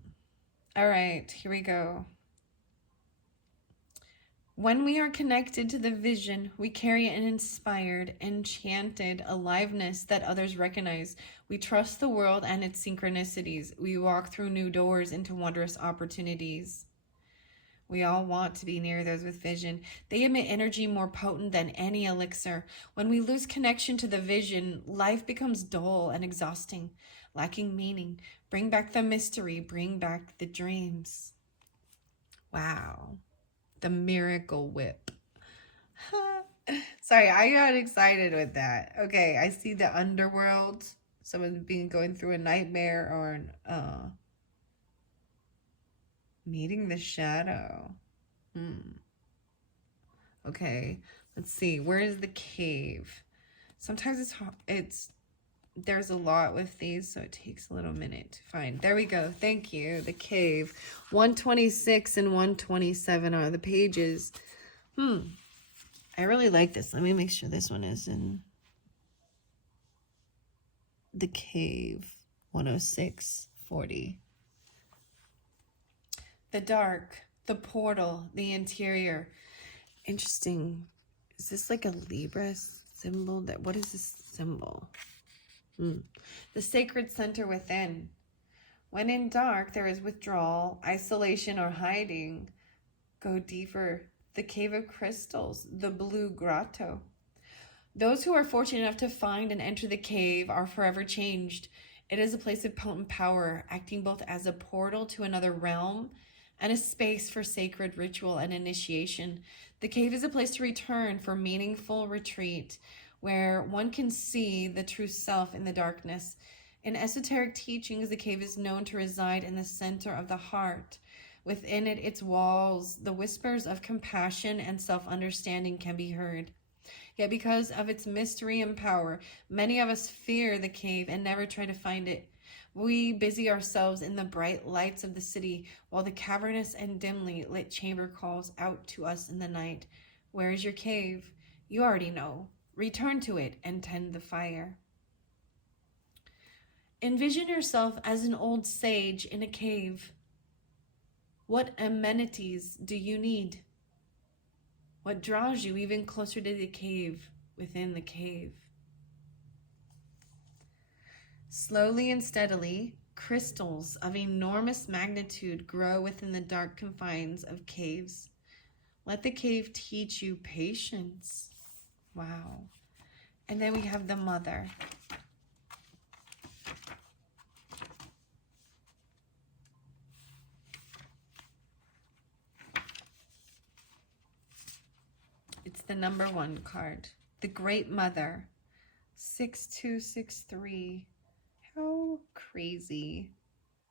right, here we go. When we are connected to the vision, we carry an inspired, enchanted aliveness that others recognize. We trust the world and its synchronicities. We walk through new doors into wondrous opportunities. We all want to be near those with vision. They emit energy more potent than any elixir. When we lose connection to the vision, life becomes dull and exhausting, lacking meaning. Bring back the mystery. Bring back the dreams. Wow. The miracle whip. Sorry, I got excited with that. Okay, I see the underworld. Someone's going through a nightmare or meeting the shadow. Okay, let's see. Where is the cave? Sometimes there's a lot with these, so it takes a little minute to find. There we go. Thank you. The cave. 126 and 127 are the pages. I really like this. Let me make sure this one is in the cave. 106:40. The dark, the portal, the interior. Interesting. Is this like a Libra symbol? What is this symbol? The sacred center within. When in dark, there is withdrawal, isolation, or hiding. Go deeper. The Cave of Crystals, the Blue Grotto. Those who are fortunate enough to find and enter the cave are forever changed. It is a place of potent power, acting both as a portal to another realm and a space for sacred ritual and initiation. The cave is a place to return for meaningful retreat, where one can see the true self in the darkness. In esoteric teachings, the cave is known to reside in the center of the heart. Within its walls, the whispers of compassion and self-understanding can be heard. Yet because of its mystery and power, many of us fear the cave and never try to find it. We busy ourselves in the bright lights of the city, while the cavernous and dimly lit chamber calls out to us in the night. Where is your cave? You already know. Return to it and tend the fire. Envision yourself as an old sage in a cave. What amenities do you need? What draws you even closer to the cave within the cave? Slowly and steadily, crystals of enormous magnitude grow within the dark confines of caves. Let the cave teach you patience. Wow. And then we have the Mother. It's the number 1 card. The Great Mother. 6263. How crazy.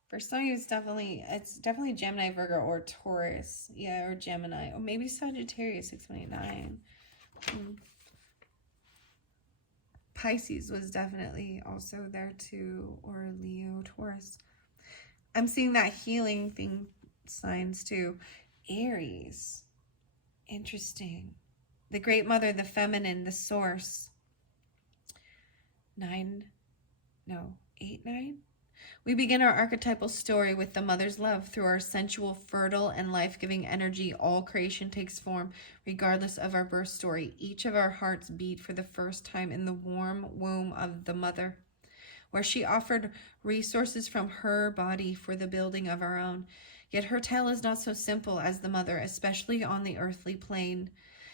For some of you, it's definitely Gemini, Virgo, or Taurus. Yeah, or Gemini. Or maybe Sagittarius, 629. Pisces was definitely also there too, or Leo, Taurus. I'm seeing that healing thing signs too. Aries. Interesting. The Great Mother, the Feminine, the Source. 8, 9. We begin our archetypal story with the mother's love. Through our sensual, fertile, and life-giving energy, all creation takes form, regardless of our birth story. Each of our hearts beat for the first time in the warm womb of the mother, where she offered resources from her body for the building of our own. Yet her tale is not so simple as the mother, especially on the earthly plane.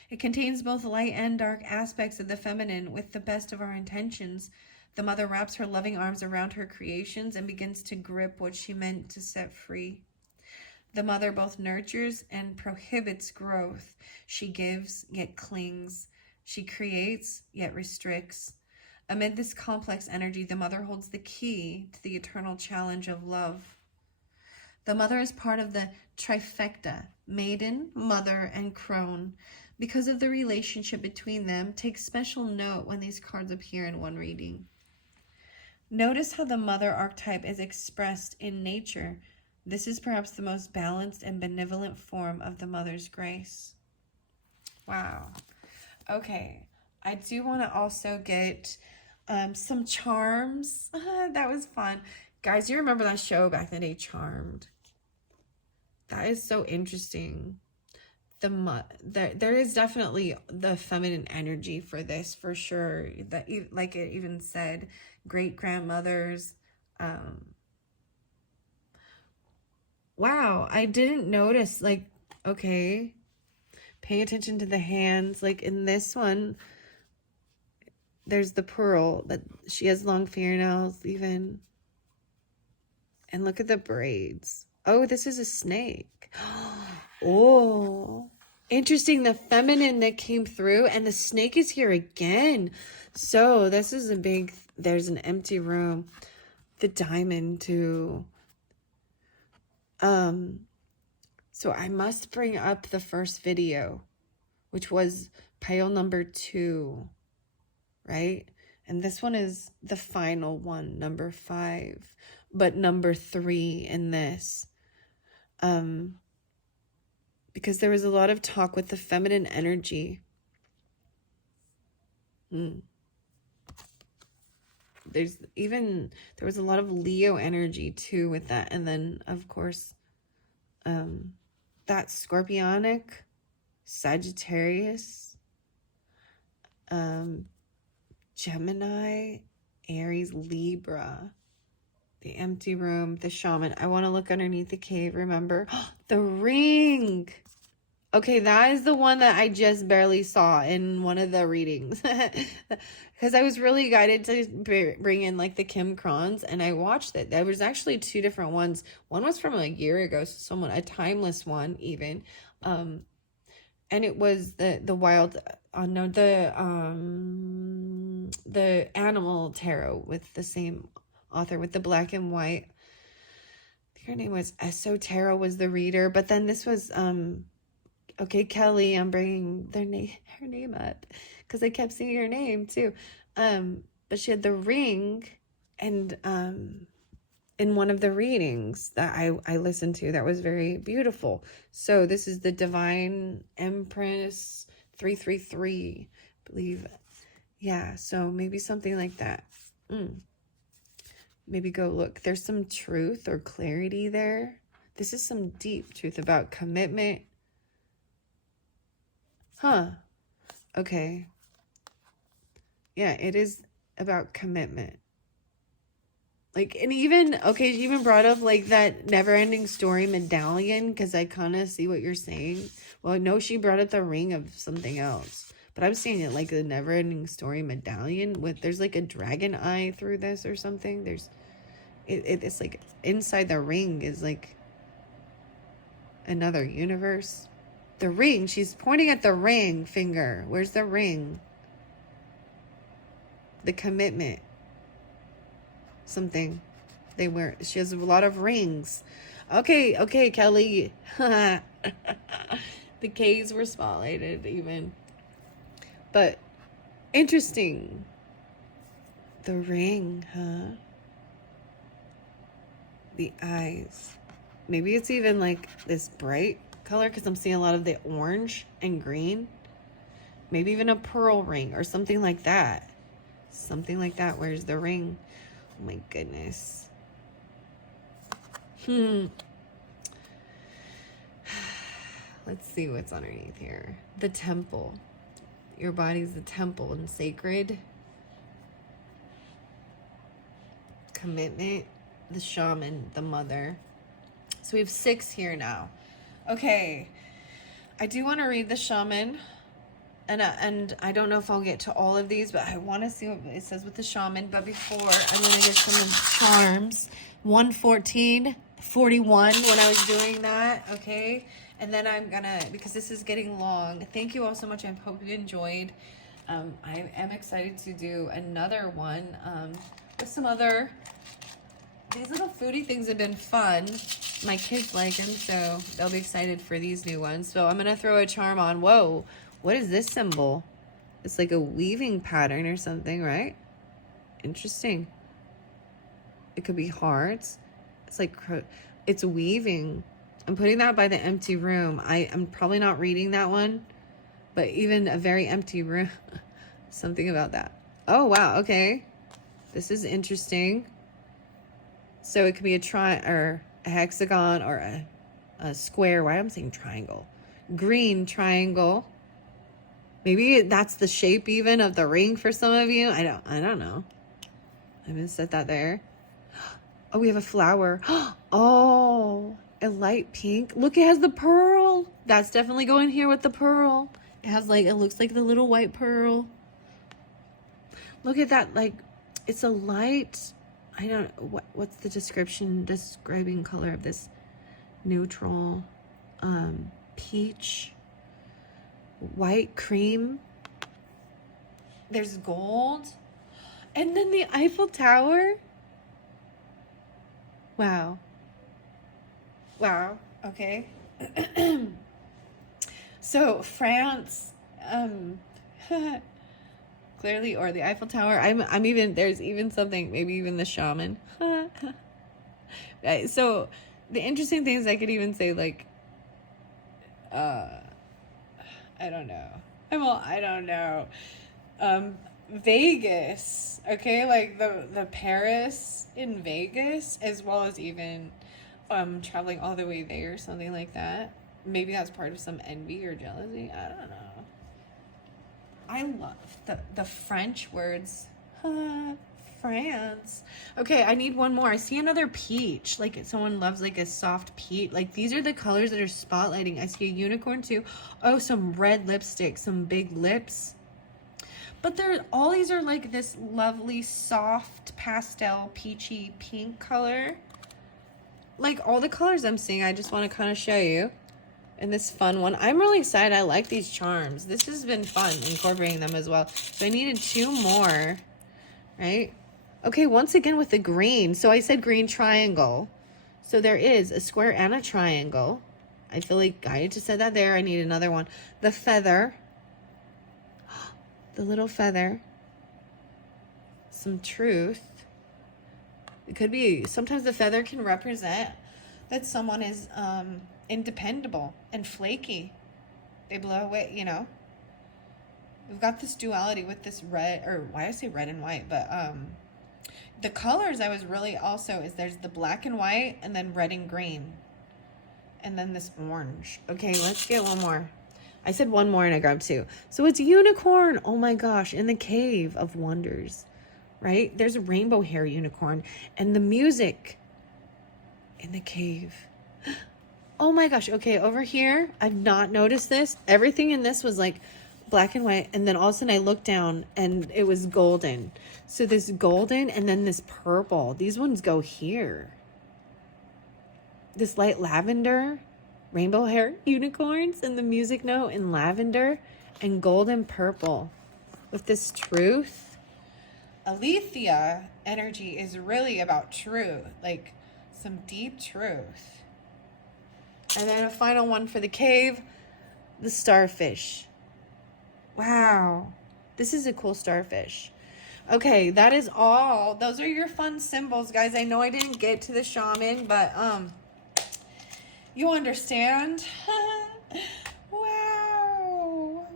It contains both light and dark aspects of the feminine. With the best of our intentions, the mother wraps her loving arms around her creations and begins to grip what she meant to set free. The mother both nurtures and prohibits growth. She gives, yet clings. She creates, yet restricts. Amid this complex energy, the mother holds the key to the eternal challenge of love. The mother is part of the trifecta, maiden, mother, and crone. Because of the relationship between them, take special note when these cards appear in one reading. Notice how the mother archetype is expressed in nature. This is perhaps the most balanced and benevolent form of the mother's grace. Wow. Okay, I do want to also get some charms. That was fun. Guys, you remember that show back in the day, Charmed? That is so interesting. There is definitely the feminine energy for this, for sure. That, like it even said, great grandmothers. Wow, I didn't notice. Like, okay, paying attention to the hands. Like in this one, there's the pearl, but she has long fingernails even. And look at the braids. Oh, this is a snake. Oh, interesting. The feminine that came through, and the snake is here again. So this is a big, there's an empty room. The diamond too. So I must bring up the first video, which was pile number 2, right? And this one is the final one, number 5, but number 3 in this. Because there was a lot of talk with the feminine energy. There was a lot of Leo energy too with that. And then of course, that Scorpionic, Sagittarius, Gemini, Aries, Libra, the empty room, the shaman. I want to look underneath the cave, remember? The ring. Okay, that is the one that I just barely saw in one of the readings. Because I was really guided to bring in like the Kim Krans, and I watched it. There was actually 2 different ones. One was from a year ago, so a timeless one even. And it was the wild, the animal tarot with the same author with the black and white. I think her name was Esso Tarot was the reader, but then this was okay, Kelly, I'm bringing her name up because I kept seeing her name too. But she had the ring, and in one of the readings that I listened to, that was very beautiful. So this is the Divine Empress 333, I believe. Yeah, so maybe something like that. Maybe go look. There's some truth or clarity there. This is some deep truth about commitment. Okay. Yeah, it is about commitment. Like, and even, okay, you even brought up like that never ending story medallion, because I kind of see what you're saying. Well, no, she brought up the ring of something else, but I'm seeing it like the never ending story medallion with, there's like a dragon eye through this or something. It's like inside the ring is like another universe. The ring, she's pointing at the ring finger. Where's the ring? The commitment. Something. They wear, she has a lot of rings. Okay, Kelly. The K's were spotlighted even. But interesting. The ring, huh? The eyes. Maybe it's even like this bright color, because I'm seeing a lot of the orange and green. Maybe even a pearl ring or something like that. Something like that. Where's the ring? Oh my goodness. Let's see what's underneath here. The temple. Your body's the temple and sacred. Commitment. The shaman. The mother. So we have 6 here now. Okay. I do want to read the shaman. And I don't know if I'll get to all of these, but I want to see what it says with the shaman. But before, I'm going to give some of the charms. 114, 41 when I was doing that, okay? And then I'm going to, because this is getting long, thank you all so much. I hope you enjoyed. I am excited to do another one with some other... These little foodie things have been fun. My kids like them, so they'll be excited for these new ones. So I'm going to throw a charm on. Whoa. What is this symbol? It's like a weaving pattern or something, right? Interesting. It could be hearts. It's like, it's weaving. I'm putting that by the empty room. I'm probably not reading that one, but even a very empty room, something about that. Oh, wow. Okay. This is interesting. So it could be a hexagon or a square. Why am I saying triangle? Green triangle. Maybe that's the shape even of the ring for some of you. I don't know. I'm gonna set that there. Oh, we have a flower. Oh, a light pink. Look, it has the pearl. That's definitely going here with the pearl. It has it looks like the little white pearl. Look at that, it's a light. I don't know what's the describing color of this neutral peach. White cream. There's gold. And then the Eiffel Tower. Wow. Wow. Okay. So France, clearly, or the Eiffel Tower. I'm even, there's even something, maybe even the shaman. So the interesting thing is I could even say I don't know. I don't know. Vegas, okay? Like the Paris in Vegas, as well as even traveling all the way there, something like that. Maybe that's part of some envy or jealousy. I don't know. I love the French words. France. Okay, I need one more. I see another peach. Like someone loves a soft peach. Like these are the colors that are spotlighting. I see a unicorn too. Oh, some red lipstick, some big lips. But all these are this lovely soft pastel peachy pink color. Like all the colors I'm seeing, I just want to kind of show you. And this fun one. I'm really excited. I like these charms. This has been fun incorporating them as well. So I needed 2 more, right? Okay, once again with the green. So I said green triangle. So there is a square and a triangle. I feel like I just said that there. I need another one. The feather. The little feather. Some truth. It could be, sometimes the feather can represent that someone is independable and flaky. They blow away, We've got this duality with this red, or why I say red and white, but the colors I was really also is there's the black and white and then red and green. And then this orange. Okay, let's get one more. I said one more and I grabbed 2. So it's unicorn. Oh my gosh, in the cave of wonders, right? There's a rainbow hair unicorn and the music in the cave. Oh my gosh. Okay, over here, I've not noticed this. Everything in this was black and white, and then all of a sudden I looked down and it was golden. So this golden and then this purple. These ones go here. This light lavender, rainbow hair unicorns, and the music note in lavender and golden purple with this truth. Alethea energy is really about truth, some deep truth. And then a final one for the cave, the starfish. Wow, this is a cool starfish. Okay, that is all. Those are your fun symbols, guys. I know I didn't get to the shaman, but you understand. Wow.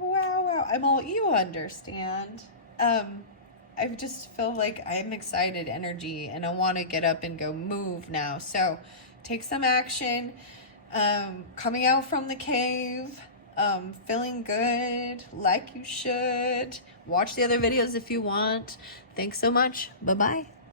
You understand. I just feel like I'm excited energy and I want to get up and go move now. So take some action. Coming out from the cave, feeling good, like you should. Watch the other videos if you want. Thanks so much. Bye-bye.